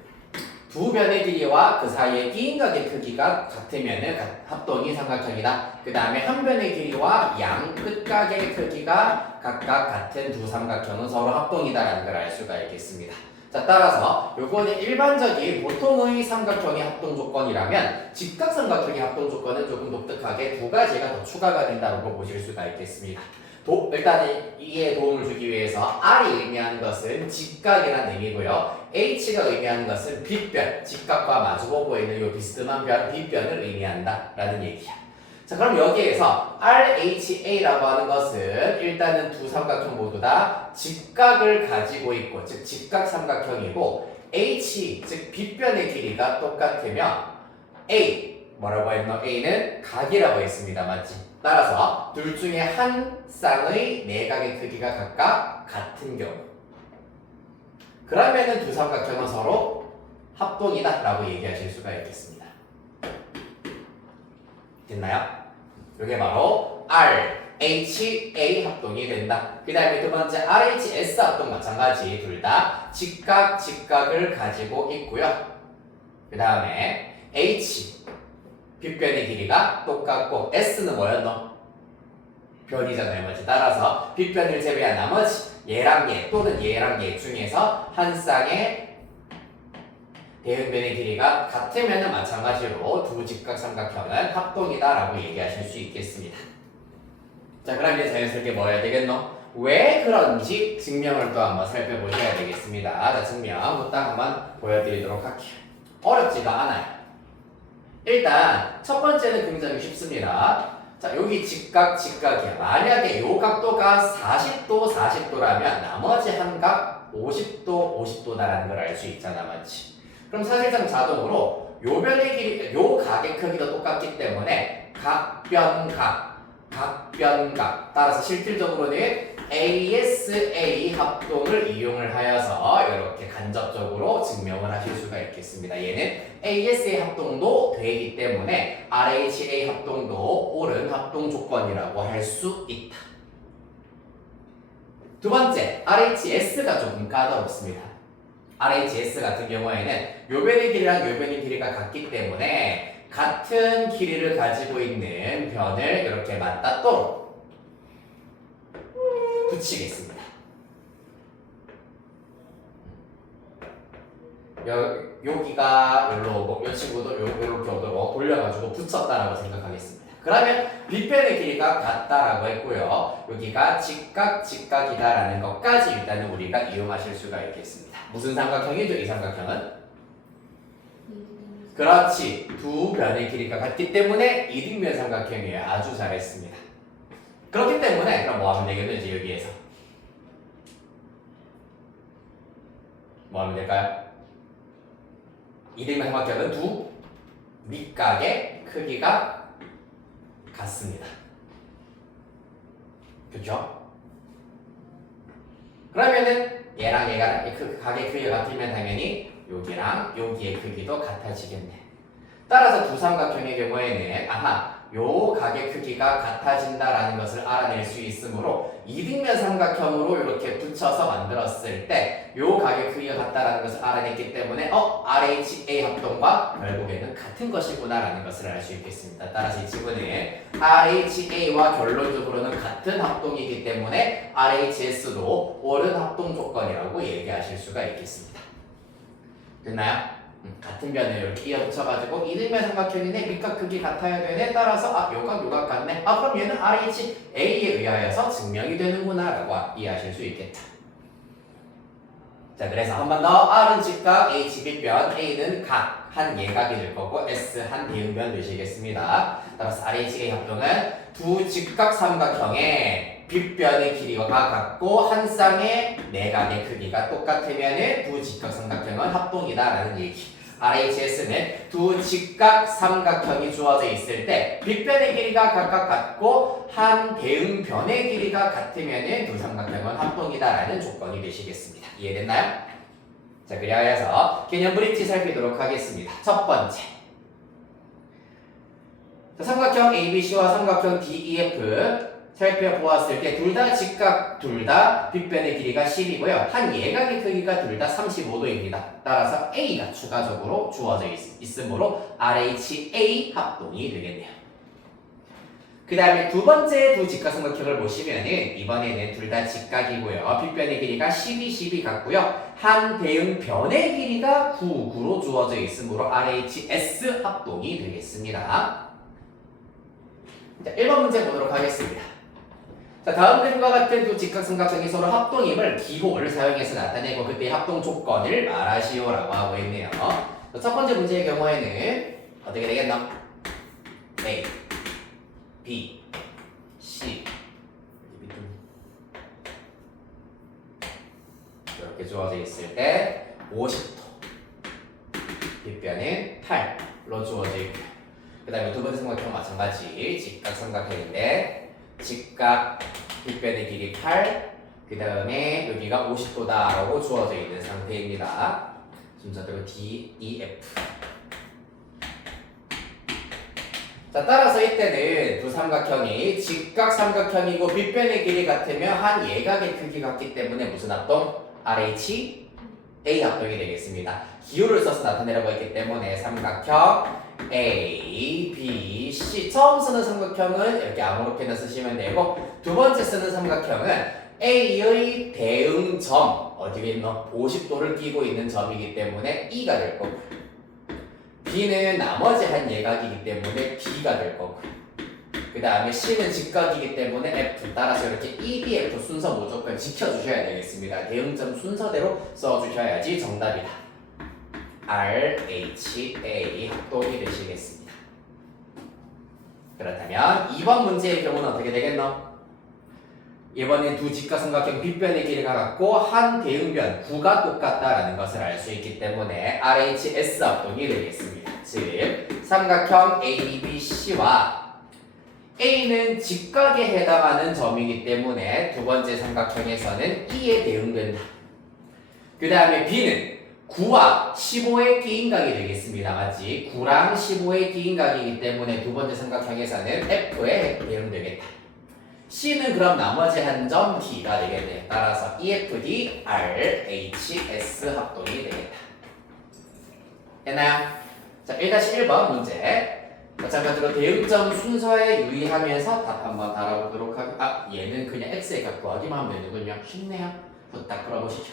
두 변의 길이와 그 사이의 끼인각의 크기가 같으면 합동이 삼각형이다. 그 다음에 한 변의 길이와 양 끝각의 크기가 각각 같은 두 삼각형은 서로 합동이다라는 걸 알 수가 있겠습니다. 자, 따라서 요거는 일반적인 보통의 삼각형의 합동 조건이라면 직각 삼각형의 합동 조건은 조금 독특하게 두 가지가 더 추가가 된다고 보실 수가 있겠습니다. 일단 이에 도움을 주기 위해서 R이 의미하는 것은 직각이라는 의미고요. H가 의미하는 것은 빗변, 직각과 마주보고 있는 요 비스듬한 변, 빗변을 의미한다 라는 얘기야. 자, 그럼 여기에서 RHA라고 하는 것은 일단은 두 삼각형 모두 다 직각을 가지고 있고, 즉 직각 삼각형이고, H, 즉 빗변의 길이가 똑같으면 A, 뭐라고 했노? A는 각이라고 했습니다. 맞지? 따라서 둘 중에 한 쌍의 내각의 크기가 각각 같은 경우, 그러면은 두 삼각형은 서로 합동이다 라고 얘기하실 수가 있겠습니다. 됐나요? 이게 바로 RHA 합동이 된다. 그 다음에 두 번째 RHS 합동 마찬가지. 둘 다 직각, 직각을 가지고 있고요. 그 다음에 H 빗변의 길이가 똑같고 S는 뭐였노? 변이잖아요. 맞지? 따라서 빗변을 제외한 나머지 얘랑 얘 또는 얘랑 얘 중에서 한 쌍의 대응변의 길이가 같으면 마찬가지로 두 직각 삼각형은 합동이다라고 얘기하실 수 있겠습니다. 자, 그럼 이제 자연스럽게 뭐 해야 되겠노? 왜 그런지 증명을 또 한번 살펴보셔야 되겠습니다. 자, 증명 딱 한번 보여드리도록 할게요. 어렵지가 않아요. 일단 첫 번째는 굉장히 쉽습니다. 자, 여기 직각, 직각이야. 만약에 요 각도가 40도, 40도라면 나머지 한 각 50도, 50도다라는 걸 알 수 있잖아. 맞지? 그럼 사실상 자동으로 요 변의 길이, 요 각의 크기도 똑같기 때문에 각변각, 각변각. 따라서 실질적으로는 ASA 합동을 이용을 하여서 이렇게 간접적으로 증명을 하실 수가 있겠습니다. 얘는 ASA 합동도 되기 때문에 RHA 합동도 옳은 합동 조건이라고 할 수 있다. 두 번째, RHS가 조금 까다롭습니다. RHS 같은 경우에는 요 변의 길이랑 요 변의 길이가 같기 때문에 같은 길이를 가지고 있는 변을 이렇게 맞닿도록 붙이겠습니다. 여기가 여기로 오고 이 친구도 이렇게 오도록 돌려가지고 붙였다라고 생각하겠습니다. 그러면 빗변의 길이가 같다라고 했고요. 여기가 직각, 직각이다라는 것까지 일단은 우리가 이용하실 수가 있겠습니다. 무슨 삼각형이죠? 이 삼각형은? 그렇지. 두 변의 길이가 같기 때문에 이등변 삼각형이에요. 아주 잘했습니다. 그렇기 때문에 그럼 뭐 하면 되겠노? 이제 여기에서 뭐 하면 될까요? 이등변 삼각형은 두 밑각의 크기가 같습니다. 그렇죠? 그러면은 얘랑 얘가 각의 크기가 같으면 당연히 여기랑 여기의 크기도 같아지겠네. 따라서 두 삼각형의 경우에는 요 각의 크기가 같아진다라는 것을 알아낼 수 있으므로 이등변 삼각형으로 이렇게 붙여서 만들었을 때 요 각의 크기가 같다라는 것을 알아냈기 때문에 RHA 합동과 결국에는 같은 것이구나라는 것을 알 수 있겠습니다. 따라서 이 친구는 RHA와 결론적으로는 같은 합동이기 때문에 RHS도 옳은 합동 조건이라고 얘기하실 수가 있겠습니다. 됐나요? 같은 변을 이렇게 이어 붙여가지고 이등변 삼각형이네, 밑각 크기 같아야 되네. 따라서 요각 같네. 그럼 얘는 RHA에 의하여서 증명이 되는구나 라고 이해하실 수 있겠다. 자, 그래서 한 번 더 R은 직각, H 빗변, A는 각, 한 예각이 될 거고 S 한 대응변 되시겠습니다. 따라서 RHA 합동은 두 직각 삼각형의 빗변의 길이가 같고 한 쌍의 내각의 크기가 똑같으면 두 직각 삼각형은 합동이다라는 얘기. RHS는 두 직각 삼각형이 주어져 있을 때 빗변의 길이가 각각 같고 한 대응변의 길이가 같으면 두 삼각형은 합동이다라는 조건이 되시겠습니다. 이해됐나요? 자, 그리하여서 개념 브릿지 살피도록 하겠습니다. 첫 번째. 자, 삼각형 ABC와 삼각형 DEF 살펴보았을 때 둘 다 직각, 둘 다 빗변의 길이가 10이고요. 한 예각의 크기가 둘 다 35도입니다. 따라서 A가 추가적으로 주어져 있으므로 RHA 합동이 되겠네요. 그 다음에 두 번째 두 직각삼각형을 보시면은 이번에는 둘 다 직각이고요. 빗변의 길이가 12, 12 같고요. 한 대응변의 길이가 9, 9로 주어져 있으므로 RHS 합동이 되겠습니다. 자, 1번 문제 보도록 하겠습니다. 자, 다음 그림과 같은 두 직각삼각형이 서로 합동임을 기호를 사용해서 나타내고 그때 합동 조건을 말하시오라고 하고 있네요. 자, 첫 번째 문제의 경우에는 어떻게 되겠나? A, B, C 이렇게 주어져 있을 때 50도 빗변은 8로 주어져 있고요. 그 다음에 두 번째 삼각형 마찬가지 직각삼각형인데 직각 빗변의 길이 8, 그 다음에 여기가 50도다라고 주어져 있는 상태입니다. 순서대로 D, E, F. 자, 따라서 이때는 두 삼각형이 직각 삼각형이고 빗변의 길이 같으면 한 예각의 크기 같기 때문에 무슨 합동? RH, A 합동이 되겠습니다. 기호를 써서 나타내라고 했기 때문에 삼각형 A, B, C 처음 쓰는 삼각형은 이렇게 아무렇게나 쓰시면 되고 두 번째 쓰는 삼각형은 A의 대응점 어디에 있노? 50도를 끼고 있는 점이기 때문에 E가 될 거고 B는 나머지 한 예각이기 때문에 B가 될 거고 그 다음에 C는 직각이기 때문에 F 따라서 이렇게 E, B, F 순서 무조건 지켜주셔야 되겠습니다. 대응점 순서대로 써주셔야지 정답이다. RHA 합동이 되시겠습니다. 그렇다면 2번 문제의 경우는 어떻게 되겠노? 이번엔 두 직각삼각형 빗변의 길이가 같고 한 대응변 9가 똑같다라는 것을 알 수 있기 때문에 RHS 합동이 되겠습니다. 즉 삼각형 ABC와 A는 직각에 해당하는 점이기 때문에 두 번째 삼각형에서는 E에 대응된다. 그 다음에 B는 9와 15의 기인각이 되겠습니다. 맞지? 9랑 15의 기인각이기 때문에 두 번째 삼각형에서는 F에 대응되겠다. C는 그럼 나머지 한 점 D가 되겠네요. 따라서 EFD, RHS 합동이 되겠다. 됐나요? 자, 1-1번 문제. 마찬가지로 대응점 순서에 유의하면서 답 한번 달아보도록 하겠습니다. 얘는 그냥 X의 값 구하기만 하면 되는군요. 쉽네요. 부탁 풀어보시죠.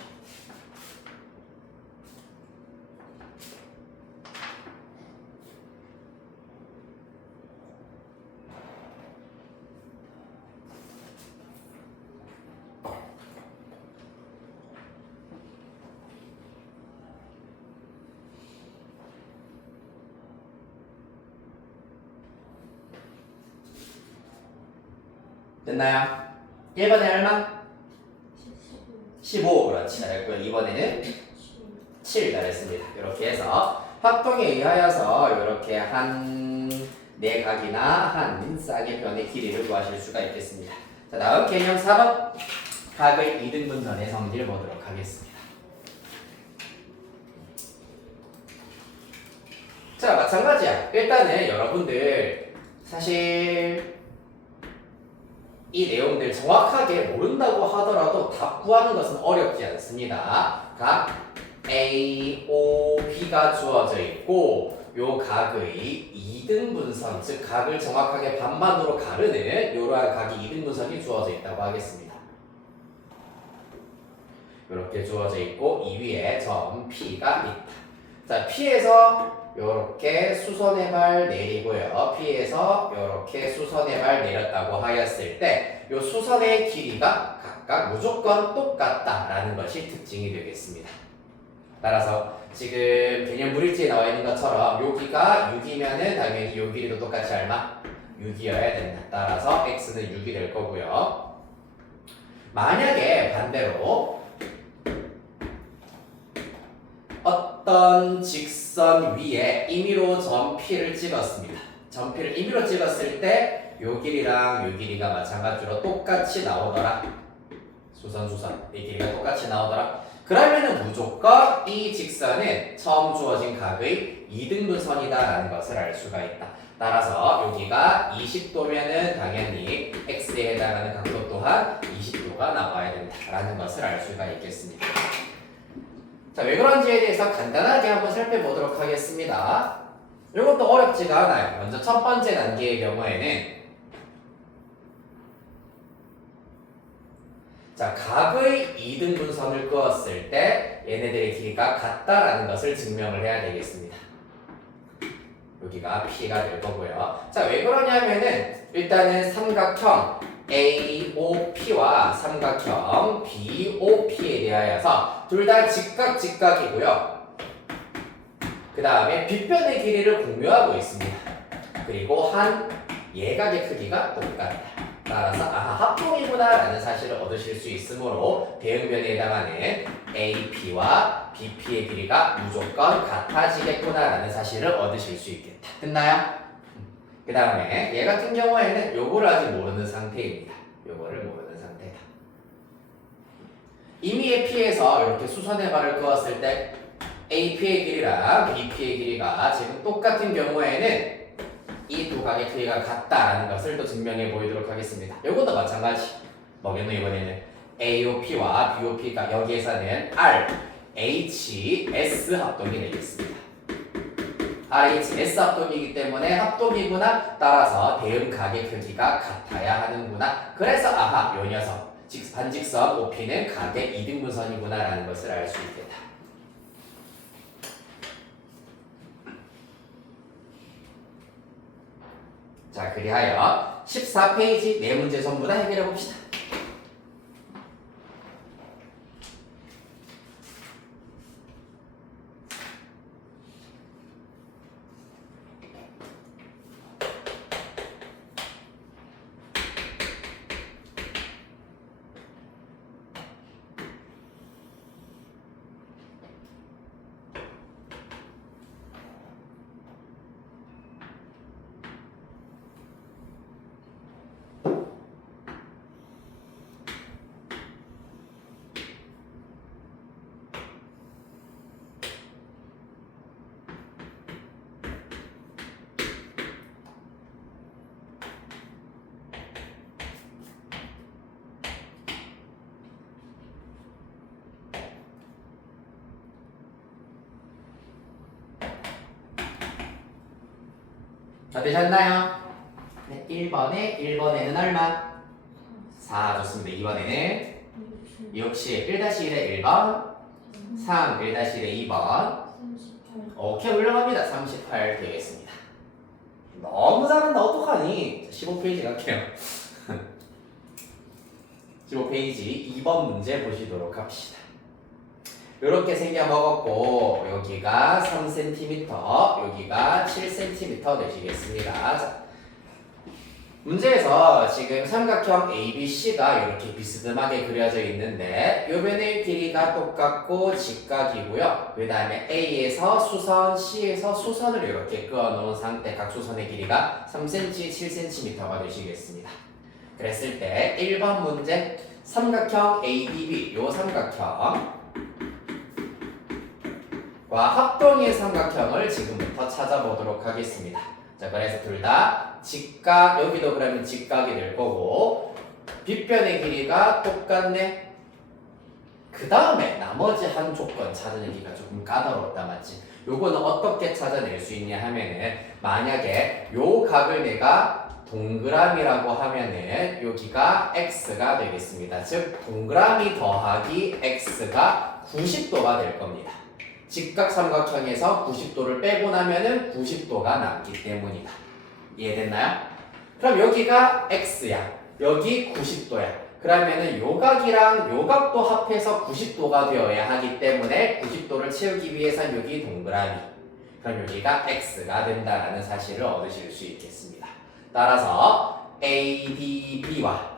됐나요? 1번에 얼마? 15. 그렇지. 잘했고요. 이번에는 7 잘했습니다. 이렇게 해서 합동에 의하여서 이렇게 한 내각이나 한 쌍의 변의 길이를 구하실 수가 있겠습니다. 자, 다음 개념 4번. 각의 이등분선의 성질을 보도록 하겠습니다. 자, 마찬가지야. 일단은 여러분들 사실 이 내용들 정확하게 모른다고 하더라도 답 구하는 것은 어렵지 않습니다. 각 A, O, B가 주어져 있고 요 각의 이등분선, 즉 각을 정확하게 반반으로 가르는 이러한 각이 이등분선이 주어져 있다고 하겠습니다. 이렇게 주어져 있고 이 위에 점 P가 있다. 자, P에서 요렇게 수선의 발 내리고요. P에서 요렇게 수선의 발 내렸다고 하였을 때 요 수선의 길이가 각각 무조건 똑같다라는 것이 특징이 되겠습니다. 따라서 지금 개념 물일지에 나와 있는 것처럼 여기가 6이면은 당연히 요 길이도 똑같이 얼마? 6이어야 된다. 따라서 x는 6이 될 거고요. 만약에 반대로 어떤 직선 위에 임의로 점 P를 찍었습니다. 점 P를 임의로 찍었을 때 요 길이랑 요 길이가 마찬가지로 똑같이 나오더라. 수선 이 길이가 똑같이 나오더라. 그러면은 무조건 이 직선은 처음 주어진 각의 이등분선이다라는 것을 알 수가 있다. 따라서 여기가 20도면은 당연히 x에 해당하는 각도 또한 20도가 나와야 된다라는 것을 알 수가 있겠습니다. 자, 왜 그런지에 대해서 간단하게 한번 살펴보도록 하겠습니다. 이것도 어렵지가 않아요. 먼저 첫 번째 단계의 경우에는 자, 각의 이등분선을 그었을 때 얘네들의 길이가 같다라는 것을 증명을 해야 되겠습니다. 여기가 P가 될 거고요. 자, 왜 그러냐면은 일단은 삼각형 AOP와 삼각형 BOP에 대하여서 둘 다 직각이고요. 그 다음에 빗변의 길이를 공유하고 있습니다. 그리고 한 예각의 크기가 똑같다. 따라서 합동이구나라는 사실을 얻으실 수 있으므로 대응변에 해당하는 AP와 BP의 길이가 무조건 같아지겠구나라는 사실을 얻으실 수 있겠다. 됐나요? 그 다음에 얘 같은 경우에는 요거를 아직 모르는 상태입니다. 요거를 모르는 상태다. 이미 P에서 이렇게 수선의 발을 그었을 때 AP의 길이랑 BP의 길이가 지금 똑같은 경우에는 이 두 각의 크기가 같다라는 것을 또 증명해 보이도록 하겠습니다. 이것도 마찬가지. 뭐겠노 이번에는 AOP와 BOP가 여기에서는 R, H, S 합동이 되겠습니다. R, H, S 합동이기 때문에 합동이구나. 따라서 대응 각의 크기가 같아야 하는구나. 그래서 요 녀석 반직선 OP는 각의 이등분선이구나라는 것을 알 수 있겠다. 자, 그리하여 14페이지 네 문제 전부 다 해결해 봅시다. 다 되셨나요? 네, 1번에는 얼마? 4 좋습니다. 2번에는 60 1-1에 1번 3 1-1에 2번 오케이 훌륭합니다. 38 되겠습니다. 너무 잘한다. 어떡하니? 15페이지 갈게요. 15페이지 2번 문제 보시도록 합시다. 이렇게 생겨 먹었고 여기가 3cm, 여기가 7cm 되시겠습니다. 자, 문제에서 지금 삼각형 ABC가 이렇게 비스듬하게 그려져 있는데 요 변의 길이가 똑같고 직각이고요. 그 다음에 A에서 수선, C에서 수선을 이렇게 그어놓은 상태 각수선의 길이가 3cm, 7cm가 되시겠습니다. 그랬을 때 1번 문제 삼각형 ABB 요 삼각형 과 합동의 삼각형을 지금부터 찾아보도록 하겠습니다. 자, 그래서 둘 다 직각, 여기도 그러면 직각이 될 거고 빗변의 길이가 똑같네. 그 다음에 나머지 한 조건 찾아내기가 조금 까다롭다 맞지? 요거는 어떻게 찾아낼 수 있냐 하면은 만약에 요 각을 내가 동그라미라고 하면은 여기가 x가 되겠습니다. 즉 동그라미 더하기 x가 90도가 될 겁니다. 직각 삼각형에서 90도를 빼고 나면은 90도가 남기 때문이다. 이해됐나요? 그럼 여기가 x야. 여기 90도야. 그러면은 요 각이랑 요 각도 합해서 90도가 되어야 하기 때문에 90도를 채우기 위해선 여기 동그라미. 그럼 여기가 x가 된다라는 사실을 얻으실 수 있겠습니다. 따라서 ADB와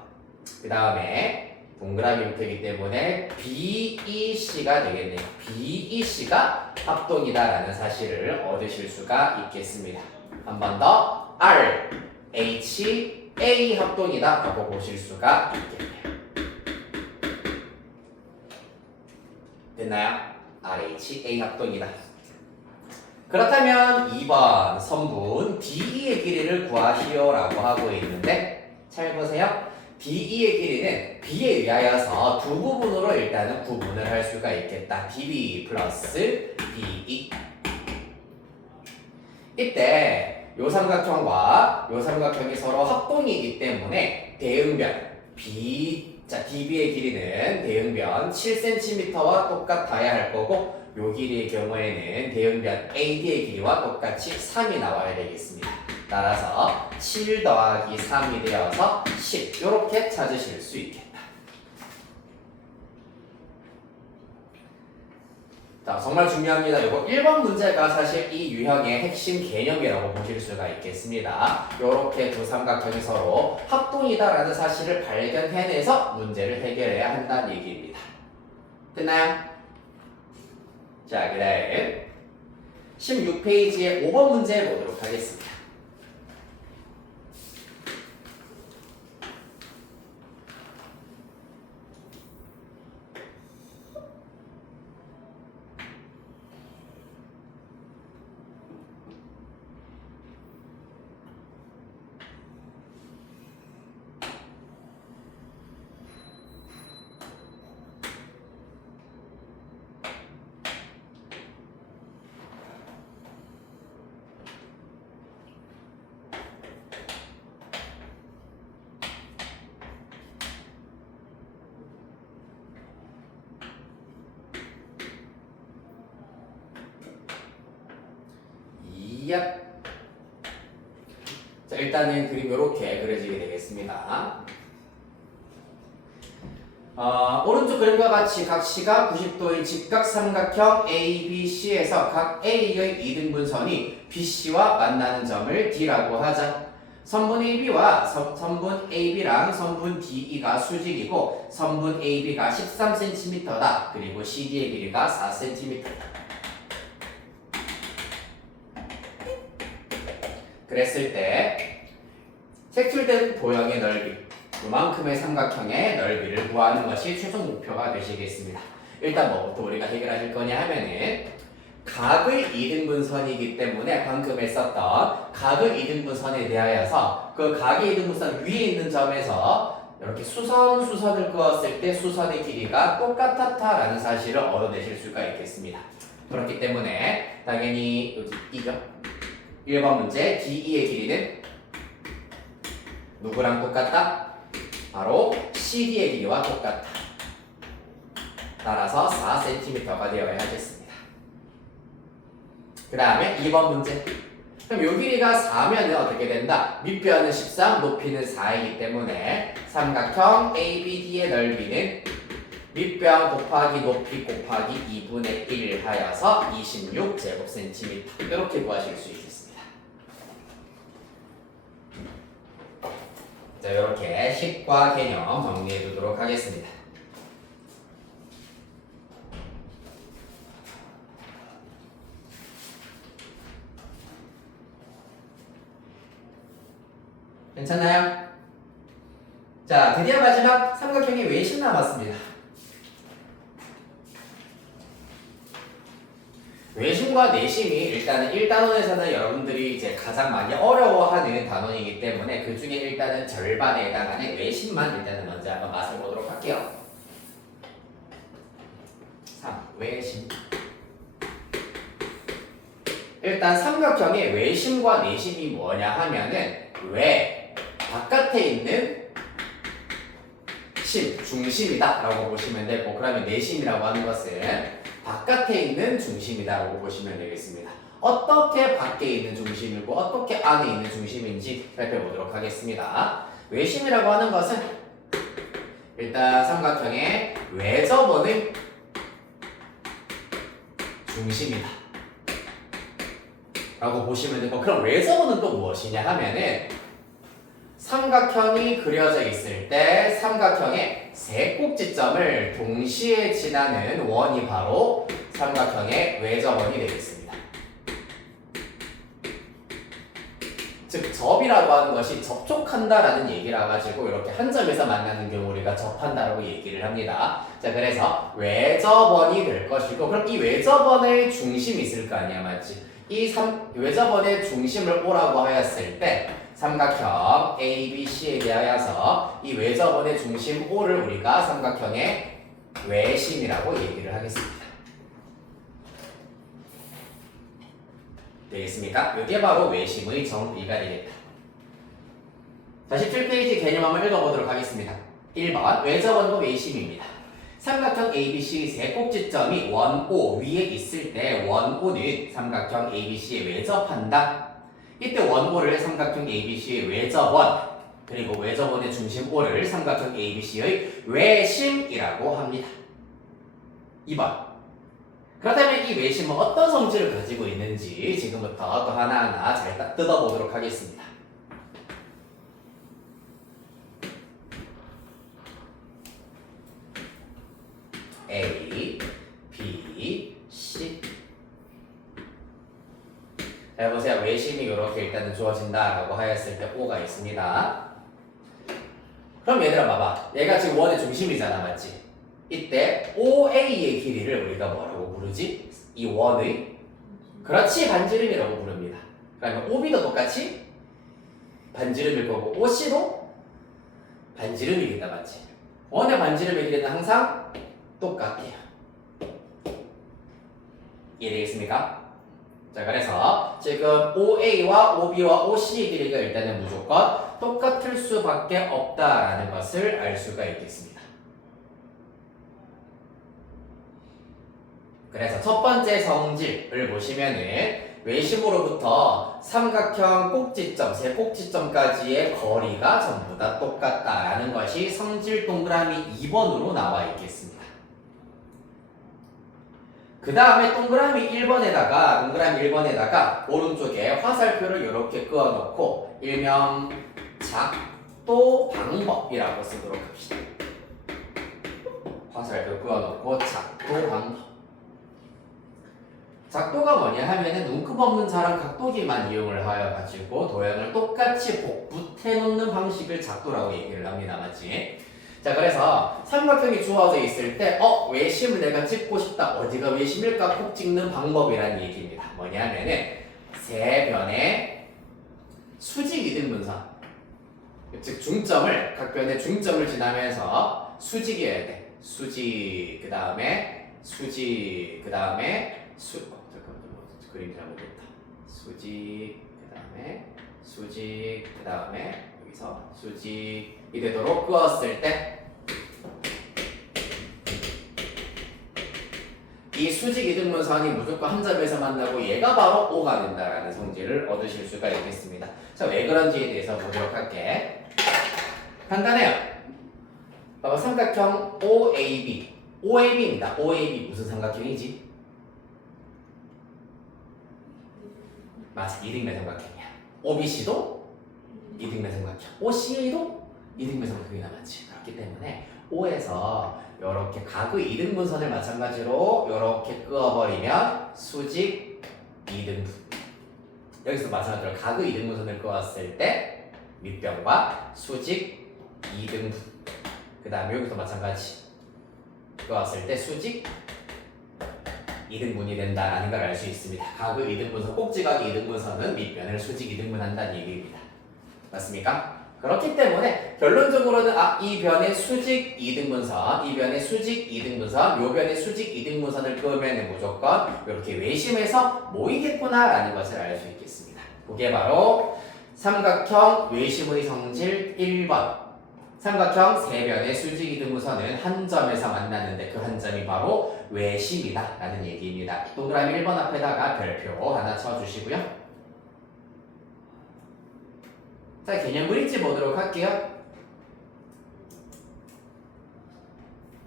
그 다음에 동그라미 붙기 때문에 BEC가 되겠네요. BEC가 합동이다라는 사실을 얻으실 수가 있겠습니다. 한 번 더 R, H, A 합동이다 라고 보실 수가 있겠네요. 됐나요? RHA 합동이다. 그렇다면 2번 선분 DE의 길이를 구하시오라고 하고 있는데 잘 보세요. DE의 길이는 B에 의하여서 두 부분으로 일단은 구분을 할 수가 있겠다. DB 플러스 BE. 이때 요 삼각형과 요 삼각형이 서로 합동이기 때문에 대응변 DB의 길이는 대응변 7cm와 똑같아야 할 거고 요 길이의 경우에는 대응변 AD의 길이와 똑같이 3이 나와야 되겠습니다. 따라서 7 더하기 3이 되어서 10 이렇게 찾으실 수 있겠다. 자, 정말 중요합니다. 이거 1번 문제가 사실 이 유형의 핵심 개념이라고 보실 수가 있겠습니다. 이렇게 두 삼각형이 서로 합동이다라는 사실을 발견해내서 문제를 해결해야 한다는 얘기입니다. 됐나요? 자, 그 다음 16페이지의 5번 문제 보도록 하겠습니다. 자, 일단은 그림 이렇게 그려지게 되겠습니다. 오른쪽 그림과 같이 각 시각 90도의 직각 삼각형 ABC에서 각 A의 이등분선이 BC와 만나는 점을 D라고 하자. 선분 AB와 선분 AB랑 선분 DE가 수직이고 선분 AB가 13cm다. 그리고 CD의 길이가 4cm다. 그랬을 때 색출된 도형의 넓이, 이만큼의 삼각형의 넓이를 구하는 것이 최종 목표가 되시겠습니다. 일단 뭐부터 우리가 해결하실 거냐 하면은 각의 이등분선이기 때문에 방금 했었던 각의 이등분선에 대하여서 그 각의 이등분선 위에 있는 점에서 이렇게 수선을 그었을 때 수선의 길이가 똑같았다라는 사실을 얻어내실 수가 있겠습니다. 그렇기 때문에 당연히 여기 이죠. 1번 문제 DE의 길이는 누구랑 똑같다? 바로 CD의 길이와 똑같다. 따라서 4cm가 되어야 하겠습니다. 그 다음에 2번 문제. 그럼 요 길이가 4면은 어떻게 된다? 밑변은 13, 높이는 4이기 때문에 삼각형 ABD의 넓이는 밑변 곱하기 높이 곱하기 2분의 1 하여서 26제곱cm 이렇게 구하실 수 있습니다. 자, 이렇게 식과 개념 정리해 두도록 하겠습니다. 괜찮나요? 자, 드디어 마지막 삼각형의 외심 남았습니다. 외심과 내심이 일단은 1단원에서는 여러분들이 이제 가장 많이 어려워하는 단원이기 때문에 그 중에 일단은 절반에 해당하는 외심만 일단은 먼저 한번 맛을 보도록 할게요. 3. 외심. 일단 삼각형의 외심과 내심이 뭐냐 하면은 외, 바깥에 있는 심, 중심이다 라고 보시면 되고, 그러면 내심이라고 하는 것은 바깥에 있는 중심이다라고 보시면 되겠습니다. 어떻게 밖에 있는 중심이고 어떻게 안에 있는 중심인지 살펴보도록 하겠습니다. 외심이라고 하는 것은 일단 삼각형의 외접원의 중심이다 라고 보시면 되고, 그럼 외접원은 또 무엇이냐 하면은 삼각형이 그려져 있을 때 삼각형의 세 꼭지점을 동시에 지나는 원이 바로 삼각형의 외접원이 되겠습니다. 즉 즉 접이라고 하는 것이 접촉한다라는 얘기라 가지고 이렇게 한 점에서 만나는 경우 우리가 접한다라고 얘기를 합니다. 자, 그래서 외접원이 될 것이고, 그럼 이 외접원의 중심이 있을 거 아니야, 맞지? 외접원의 중심을 O라고 하였을 때 삼각형 ABC에 대하여서 이 외접원의 중심 O를 우리가 삼각형의 외심이라고 얘기를 하겠습니다. 되겠습니까? 이게 바로 외심의 정의가 되겠다. 자, 17페이지 개념 한번 읽어보도록 하겠습니다. 1번 외접원과 외심입니다. 삼각형 ABC의 세 꼭지점이 원 O 위에 있을 때 원 O는 삼각형 ABC에 외접한다. 이때 원 O를 삼각형 ABC의 외접원, 그리고 외접원의 중심 O를 삼각형 ABC의 외심이라고 합니다. 2번 그렇다면 이 외심은 어떤 성질을 가지고 있는지 지금부터 또 하나하나 잘 뜯어보도록 하겠습니다. A, B, C. 자, 보세요. 외심이 이렇게 일단은 주어진다라고 하였을 때 O가 있습니다. 그럼 얘들아 봐봐. 얘가 지금 원의 중심이잖아, 맞지? 이때 OA의 길이를 우리가 뭐라고 부르지? 이 원의 그렇지 반지름이라고 부릅니다. 그러면 OB도 똑같이 반지름일 거고 OC도 반지름이겠다, 맞지? 원의 반지름의 길이는 항상 똑같아요. 이해되겠습니까? 자, 그래서 지금 OA와 OB와 OC의 길이가 일단은 무조건 똑같을 수밖에 없다라는 것을 알 수가 있겠습니다. 그래서 첫 번째 성질을 보시면은 외심으로부터 삼각형 꼭지점, 세 꼭지점까지의 거리가 전부 다 똑같다라는 것이 성질 동그라미 2번으로 나와 있겠습니다. 그 다음에 동그라미 1번에다가 오른쪽에 화살표를 이렇게 그어놓고 일명 작도 방법이라고 쓰도록 합시다. 화살표 그어놓고 작도 방법. 작도가 뭐냐 하면은 눈금 없는 사람 각도기만 이용을 하여 가지고 도형을 똑같이 복붙해 놓는 방식을 작도라고 얘기를 합니다. 맞지? 자, 그래서 삼각형이 주어져 있을 때 외심을 내가 찍고 싶다. 어디가 외심일까? 콕 찍는 방법이라는 얘기입니다. 뭐냐 하면은 세 변의 수직 이등분선, 즉 중점을 각 변의 중점을 지나면서 수직이어야 돼. 수직 그 다음에 수직 그 다음에 그림 잘못됐다. 수직 그 다음에 수직 그 다음에 여기서 수직이 되도록 그었을 때 이 수직 이등분선이 무조건 한 점에서 만나고 얘가 바로 O가 된다라는 성질을 얻으실 수가 있겠습니다. 자, 왜 그런지에 대해서 보도록 할게. 간단해요. 봐봐, 삼각형 OAB. OAB입니다. OAB 무슨 삼각형이지? 맞아, 이등변 삼각형이야. OBC도 이등변 삼각형, OCA도 이등변 삼각형이 남았지. 그렇기 때문에 O에서 이렇게 각의 이등분선을 마찬가지로 이렇게 그어버리면 수직 이등분. 여기서 마찬가지로 각의 이등분선을 그었을 때 밑변과 수직 이등분. 그 다음에 여기도 마찬가지. 그었을 때 수직 이등분이 된다라는 걸 알 수 있습니다. 각의 이등분선, 꼭지각의 이등분선은 밑변을 수직 이등분한다는 얘기입니다. 맞습니까? 그렇기 때문에 결론적으로는 이 변의 수직 이등분선, 이 변의 수직 이등분선, 요 변의 수직 이등분선을 그으면 무조건 이렇게 외심에서 모이겠구나라는 것을 알 수 있겠습니다. 그게 바로 삼각형 외심의 성질 1번. 삼각형 세 변의 수직 이등분선은 한 점에서 만나는데 그 한 점이 바로 외심이다 라는 얘기입니다. 동그라미 1번 앞에다가 별표 하나 쳐주시고요. 자, 개념 브릿지 보도록 할게요.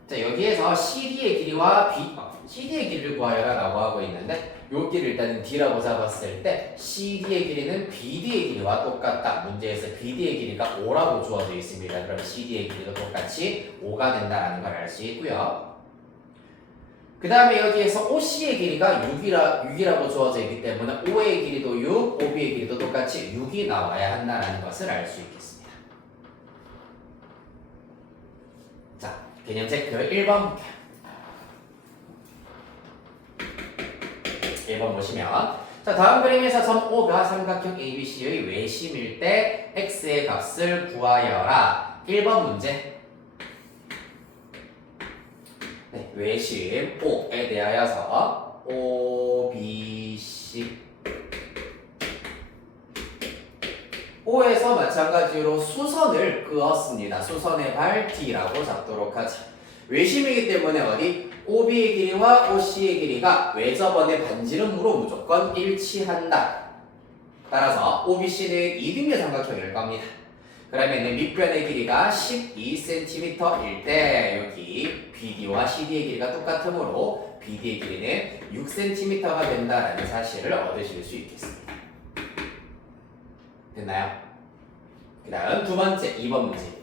자, 여기에서 CD의 길이와 CD의 길이를 구하여라 라고 하고 있는데 요 길을 일단은 D라고 잡았을 때 CD의 길이는 BD의 길이와 똑같다. 문제에서 BD의 길이가 5라고 주어져 있습니다. 그럼 CD의 길이도 똑같이 5가 된다는 걸 알 수 있고요. 그 다음에 여기에서 OC의 길이가 6이라고 주어져 있기 때문에 O의 길이도 6, OB의 길이도 똑같이 6이 나와야 한다는 것을 알 수 있겠습니다. 자, 개념 체크 1번 볼게요. 1번 보시면 자, 다음 그림에서 점 O가 삼각형 ABC의 외심일 때 X의 값을 구하여라. 1번 문제. 네, 외심 O에 대하여서 OBC O에서 마찬가지로 수선을 그었습니다. 수선의 발 D라고 잡도록 하죠. 외심이기 때문에 어디? OB의 길이와 OC의 길이가 외접원의 반지름으로 무조건 일치한다. 따라서 OBC는 이등변 삼각형일 겁니다. 그러면 밑변의 길이가 12cm일 때 여기 BD와 CD의 길이가 똑같으므로 BD의 길이는 6cm가 된다는 사실을 얻으실 수 있겠습니다. 됐나요? 그 다음 두 번째 2번 문제입니다.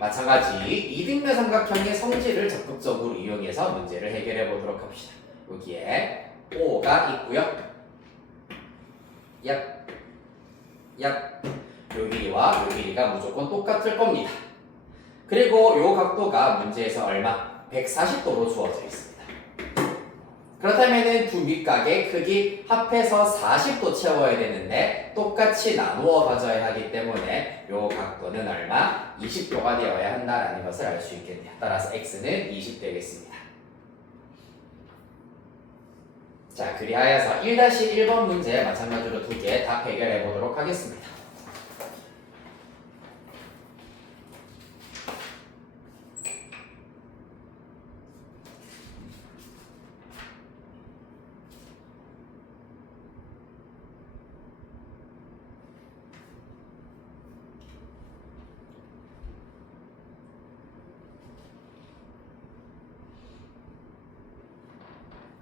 마찬가지 이등변 삼각형의 성질을 적극적으로 이용해서 문제를 해결해 보도록 합시다. 여기에 O가 있고요. 요 길이와 요 길이가 무조건 똑같을 겁니다. 그리고 요 각도가 문제에서 얼마? 140도로 주어져 있습니다. 그렇다면 두 밑각의 크기 합해서 40도 채워야 되는데 똑같이 나누어 가져야 하기 때문에 요 각도는 얼마? 20도가 되어야 한다는 것을 알 수 있겠네요. 따라서 x는 20 되겠습니다. 자, 그리하여서 1-1번 문제 마찬가지로 두 개 다 해결해 보도록 하겠습니다.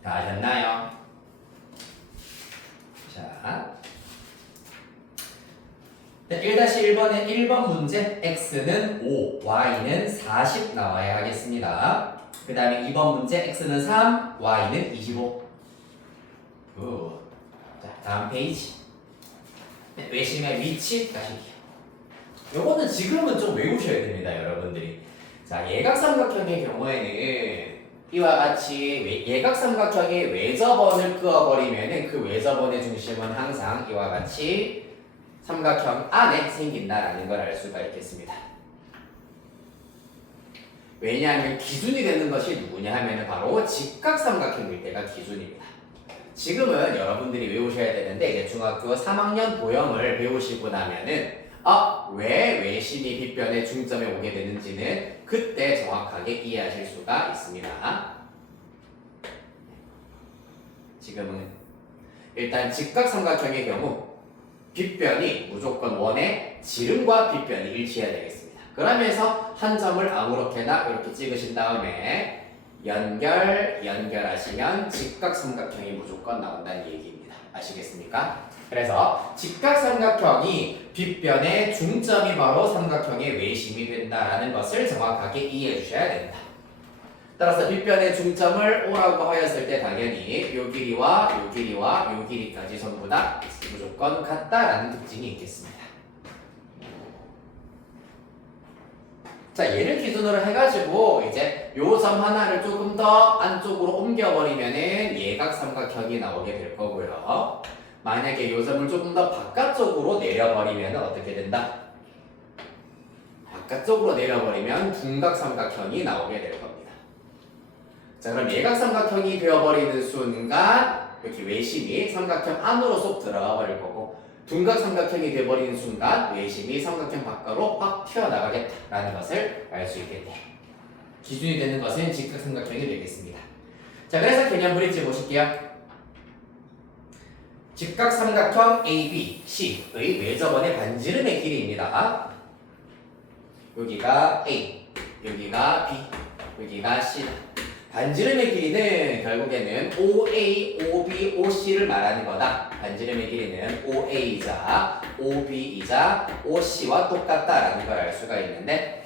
다 됐나요? 자, 1-1번의 1번 문제 x는 5, y는 40 나와야 하겠습니다. 그 다음에 2번 문제 x는 3, y는 25. 자, 다음 페이지. 외심의 위치 가시기요. 요거는 지금은 좀 외우셔야 됩니다, 여러분들이. 자, 예각삼각형의 경우에는 이와 같이 예각삼각형의 외접원을 그어버리면은 그 외접원의 중심은 항상 이와 같이 삼각형 안에 생긴다라는 걸 알 수가 있겠습니다. 왜냐하면 기준이 되는 것이 누구냐 하면은 바로 직각삼각형일 때가 기준입니다. 지금은 여러분들이 외우셔야 되는데 이제 중학교 3학년 도형을 배우시고 나면은 왜 외심이 빗변의 중점에 오게 되는지는 그때 정확하게 이해하실 수가 있습니다. 지금은 일단 직각삼각형의 경우 빗변이 무조건 원의 지름과 빗변이 일치해야 되겠습니다. 그러면서 한 점을 아무렇게나 이렇게 찍으신 다음에 연결하시면 직각삼각형이 무조건 나온다는 얘기입니다. 아시겠습니까? 그래서 직각삼각형이 빗변의 중점이 바로 삼각형의 외심이 된다라는 것을 정확하게 이해해 주셔야 됩니다. 따라서 빗변의 중점을 O라고 하였을 때 당연히 요 길이와 요 길이와 요 길이까지 전부 다 무조건 같다라는 특징이 있겠습니다. 자, 얘를 기준으로 해가지고 이제 요 점 하나를 조금 더 안쪽으로 옮겨버리면은 예각삼각형이 나오게 될 거고요. 만약에 요 점을 조금 더 바깥쪽으로 내려버리면 어떻게 된다? 바깥쪽으로 내려버리면 둔각삼각형이 나오게 될 겁니다. 자, 그럼 예각삼각형이 되어버리는 순간 이렇게 외심이 삼각형 안으로 쏙 들어가 버릴 거고 둔각삼각형이 되어버리는 순간 외심이 삼각형 밖으로 확 튀어나가겠다라는 것을 알 수 있겠네요. 기준이 되는 것은 직각삼각형이 되겠습니다. 자, 그래서 개념 브릿지 보실게요. 직각삼각형 ABC의 외접원의 반지름의 길이입니다. 여기가 A, 여기가 B, 여기가 C다. 반지름의 길이는 결국에는 OA, OB, OC를 말하는 거다. 반지름의 길이는 OA이자 OB이자 OC와 똑같다라는 걸 알 수가 있는데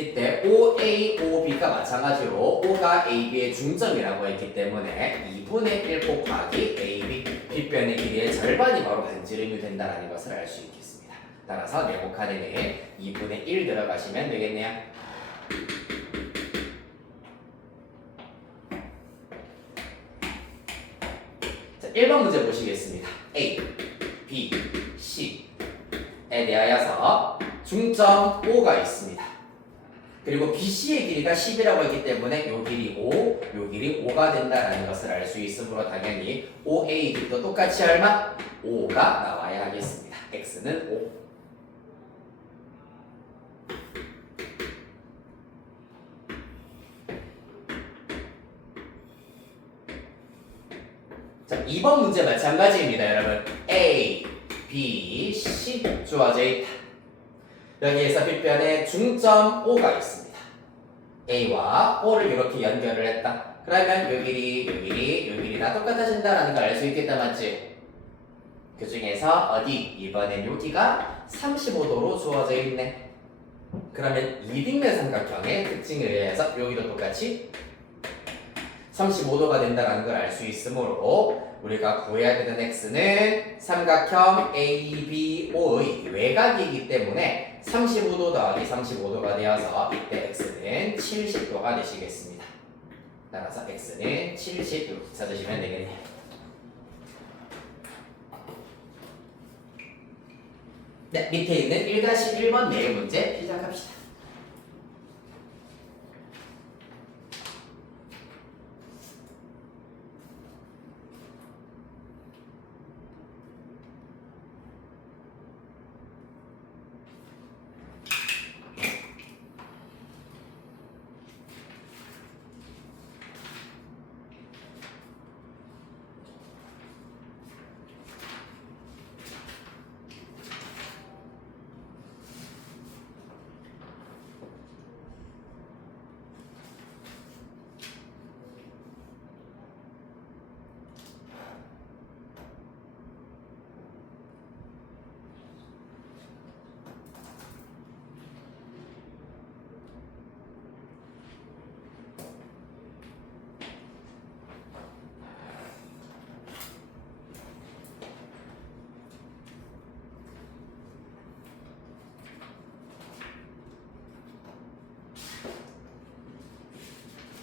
이때 OA, OB가 마찬가지로 O가 AB의 중점이라고 했기 때문에 2분의 1 곱하기 AB, 빗변의 길이의 절반이 바로 반지름이 된다는 것을 알 수 있겠습니다. 따라서 네모칸에는 2분의 1 들어가시면 되겠네요. 자, 1번 문제 보시겠습니다. A, B, C에 대하여서 중점 O가 있습니다. 그리고 BC의 길이가 10이라고 했기 때문에 요 길이 5, 요 길이 5가 된다는 것을 알 수 있으므로 당연히 OA 길이도 똑같이 얼마? 5가 나와야 하겠습니다. X는 5. 자, 2번 문제 마찬가지입니다, 여러분. A, B, C 주어져 있다. 여기에서 빗변에 중점 O가 있습니다. A와 O를 이렇게 연결을 했다. 그러면 요 길이, 요 길이, 요 길이 다 똑같아진다는 걸 알 수 있겠다, 맞지? 그 중에서 어디? 이번엔 여기가 35도로 주어져 있네. 그러면 이등변 삼각형의 특징에 의해서 여기도 똑같이 35도가 된다는 걸 알 수 있으므로 우리가 구해야 되는 x는 삼각형 ABO의 외곽이기 때문에 35도 더하기 35도가 되어서 이때 x는 70도가 되시겠습니다. 따라서 x는 70 이렇게 찾으시면 되겠네요. 네, 밑에 있는 1-1번 내용 문제 시작합시다.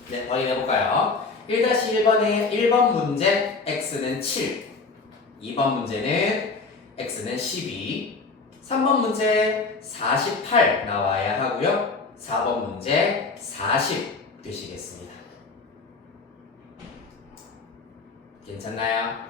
네, 확인해볼까요? 1-1번의 1번 문제 x는 7, 2번 문제는 x는 12, 3번 문제 48 나와야 하고요. 4번 문제 40 되시겠습니다. 괜찮나요?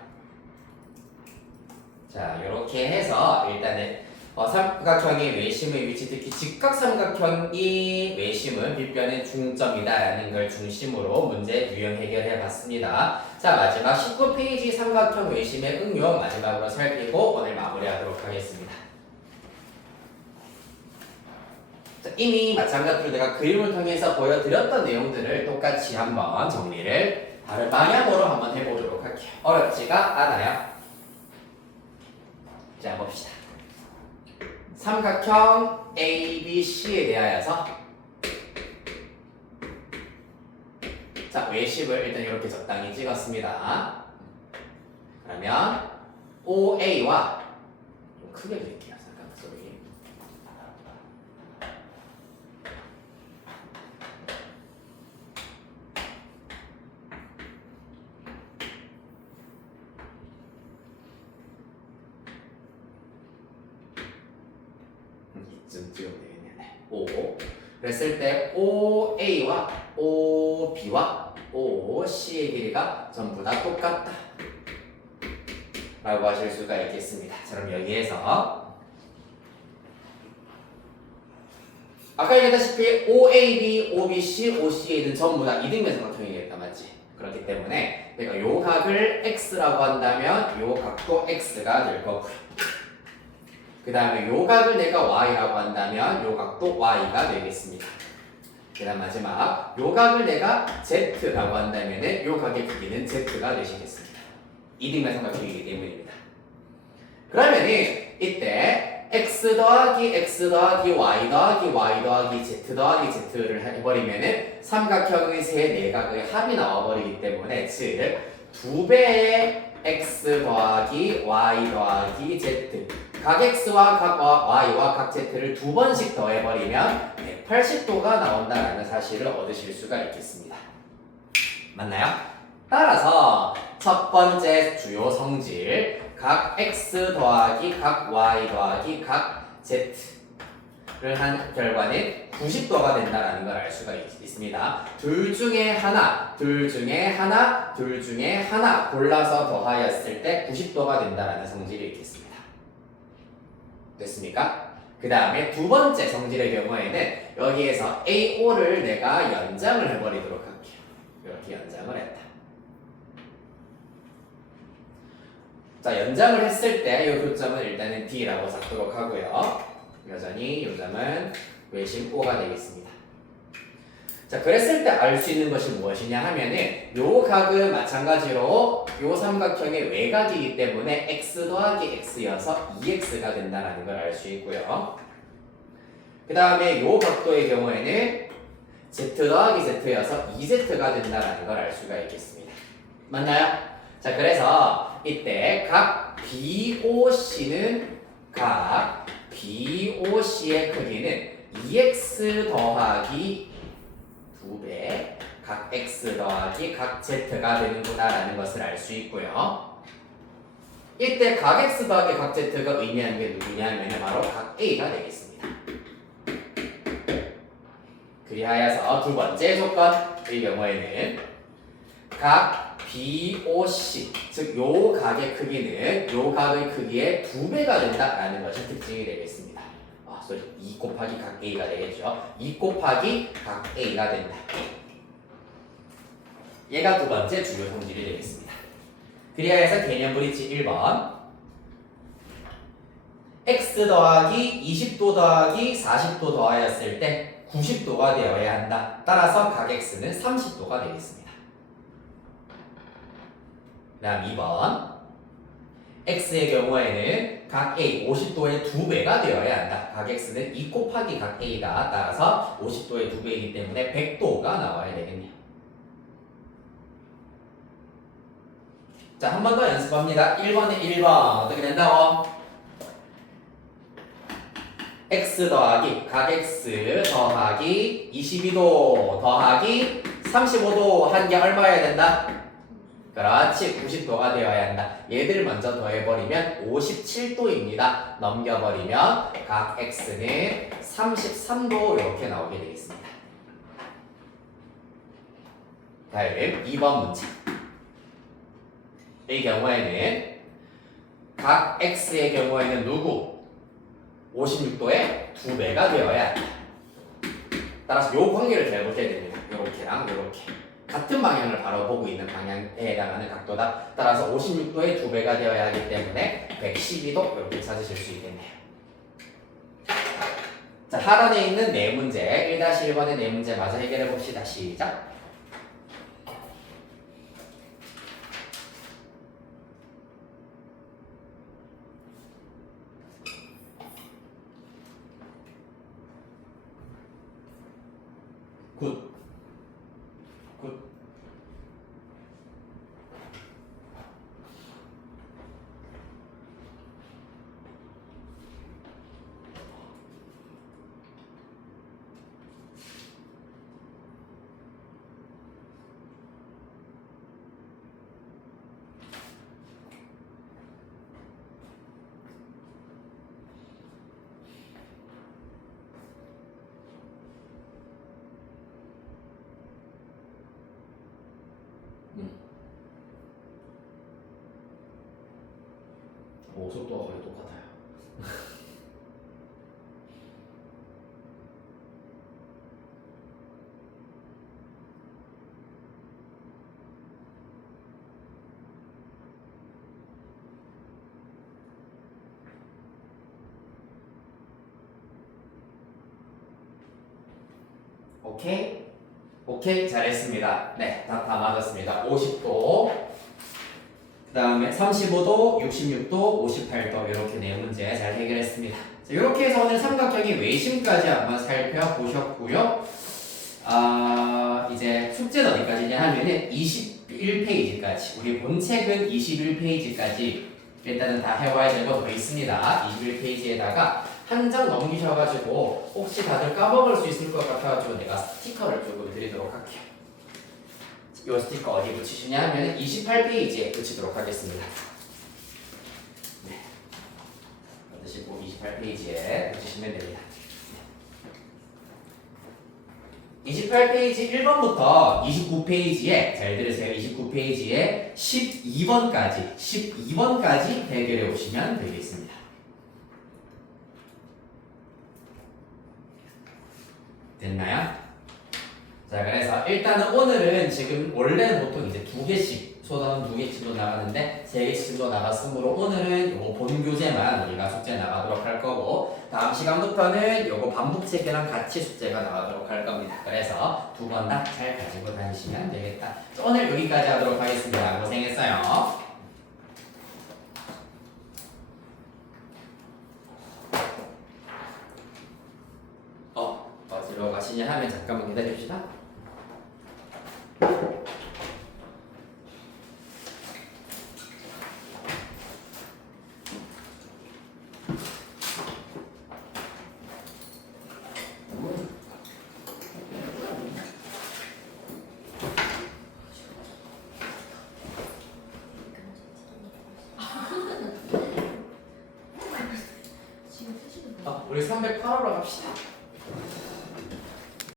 자, 이렇게 해서 일단은 삼각형의 외심의 위치, 특히 직각삼각형이 외심은 빗변의 중점이다라는 걸 중심으로 문제 유형 해결해 봤습니다. 자, 마지막 19페이지 삼각형 외심의 응용 마지막으로 살피고 오늘 마무리하도록 하겠습니다. 자, 이미 마찬가지로 내가 그림을 통해서 보여드렸던 내용들을 똑같이 한번 정리를 다른 방향으로 한번 해보도록 할게요. 어렵지가 않아요. 자, 봅시다. 삼각형 ABC에 대하여서 자, 외심을 일단 이렇게 적당히 찍었습니다. 그러면 OA와 좀 크게 드릴게요. 잠깐 소리. 이쯤 찍으면 되겠네. O 그랬을 때 OA와 OB와 OC의 길이가 전부 다 똑같다 라고 하실 수가 있겠습니다. 자, 그럼 여기에서 아까 얘기했다시피 OAB, OBC, OCA는 전부 다 이등변 삼각형이겠다, 맞지? 그렇기 때문에 내가 요 각을 X라고 한다면 요 각도 X가 될 거고요. 그 다음에 요 각을 내가 Y라고 한다면 요 각도 Y가 되겠습니다. 그 다음 마지막 요 각을 내가 Z라고 한다면 요 각의 크기는 Z가 되시겠습니다. 이등변 삼각형이기 때문입니다. 그러면 이때 X x 더하기 x 더하기 y 더하기 y 더하기 z 더하기 z를 해버리면은 삼각형의 세 내각의 합이 나와버리기 때문에 즉 2배의 x 더하기 y 더하기 z 각 x와 각 y와 각 z를 두 번씩 더해버리면 180도가 나온다는 사실을 얻으실 수가 있겠습니다. 맞나요? 따라서 첫 번째 주요 성질 각 x 더하기 각 y 더하기 각 z를 한 결과는 90도가 된다는 걸 알 수가 있습니다. 둘 중에 하나 골라서 더하였을 때 90도가 된다는 성질이 있겠습니다. 됐습니까? 그 다음에 두 번째 성질의 경우에는 여기에서 AO를 내가 연장을 해버리도록 할게요. 이렇게 연장을 했다. 자, 연장을 했을 때 이 교점은 일단은 D라고 잡도록 하고요. 여전히 이 점은 외심 O가 되겠습니다. 자, 그랬을 때 알 수 있는 것이 무엇이냐 하면은 요 각은 마찬가지로 요 삼각형의 외곽이기 때문에 x 더하기 x여서 2x가 된다는 걸 알 수 있고요. 그 다음에 요 각도의 경우에는 z 더하기 z여서 2z가 된다는 걸 알 수가 있겠습니다. 맞나요? 자, 그래서 이때 각 BOC의 크기는 2x 더하기 2배 각 x 더하기 각 z가 되는구나라는 것을 알 수 있고요. 이때 각 x 더하기 각 z가 의미하는 게 누구냐면 바로 각 a가 되겠습니다. 그리하여서 두 번째 조건의 경우에는 각 BOC 즉 요 각의 크기는 요 각의 크기의 2배가 된다라는 것이 특징이 되겠습니다. 2 곱하기 각 A가 되겠죠. 2 곱하기 각 A가 된다. 얘가 두 번째 주요 성질이 되겠습니다. 그리하여서 개념 브릿지 1번 x 더하기 20도 더하기 40도 더하였을 때 90도가 되어야 한다. 따라서 각 x는 30도가 되겠습니다. 그 다음 2번 x의 경우에는 각 a 50도의 2배가 되어야 한다. 각 x는 2 곱하기 각 a가 따라서 50도의 2배이기 때문에 100도가 나와야 되겠네요. 자, 한 번 더 연습합니다. 1번에 1번 어떻게 된다고? x 더하기 각 x 더하기 22도 더하기 35도 한 게 얼마여야 된다? 그렇지, 90도가 되어야 한다. 얘들 먼저 더해버리면 57도입니다. 넘겨버리면 각 x는 33도 이렇게 나오게 되겠습니다. 다음 2번 문제. 이 경우에는 각 x의 경우에는 누구? 56도의 2배가 되어야 한다. 따라서 요 관계를 잘 보셔야 됩니다. 요렇게랑 요렇게. 같은 방향을 바로 보고 있는 방향에 해당하는 각도다. 따라서 56도의 2배가 되어야 하기 때문에 112도 이렇게 찾으실 수 있겠네요. 자, 하단에 있는 네 문제 1-1번의 네 문제 마저 해결해 봅시다. 시작. 굿. 굿. 오, 속도가 거의 똑같아요. 오케이? 오케이, 잘했습니다. 네, 다 맞았습니다. 50도. 그 다음에 35도, 66도, 58도 이렇게 네 문제 잘 해결했습니다. 자, 이렇게 해서 오늘 삼각형의 외심까지 한번 살펴보셨고요. 이제 숙제는 어디까지냐 하면은 21페이지까지 우리 본책은 21페이지까지 일단은 다 해와야 될 거 더 있습니다. 21페이지에다가 한 장 넘기셔가지고 혹시 다들 까먹을 수 있을 것 같아가지고 내가 스티커를 조금 드리도록 할게요. 이 스티커 어디 붙이시냐 하면 28페이지에 붙이도록 하겠습니다. 네. 받으시고 28페이지에 붙이시면 됩니다. 28페이지 1번부터 29페이지에 잘 들으세요. 29페이지에 12번까지 해결해 오시면 되겠습니다. 됐나요? 자, 그래서 일단은 오늘은 지금 원래는 보통 이제 2개씩 소단은 2개씩도 나가는데 3개씩도 나갔으므로 오늘은 요거 본교재만 우리가 숙제 나가도록 할 거고 다음 시간부터는 요거 반복체계랑 같이 숙제가 나가도록 할 겁니다. 그래서 2번 다 잘 가지고 다니시면 되겠다. 오늘 여기까지 하도록 하겠습니다. 고생했어요. 어디로 가시냐 하면 잠깐만 기다려주시다. 우리 308호로 갑시다.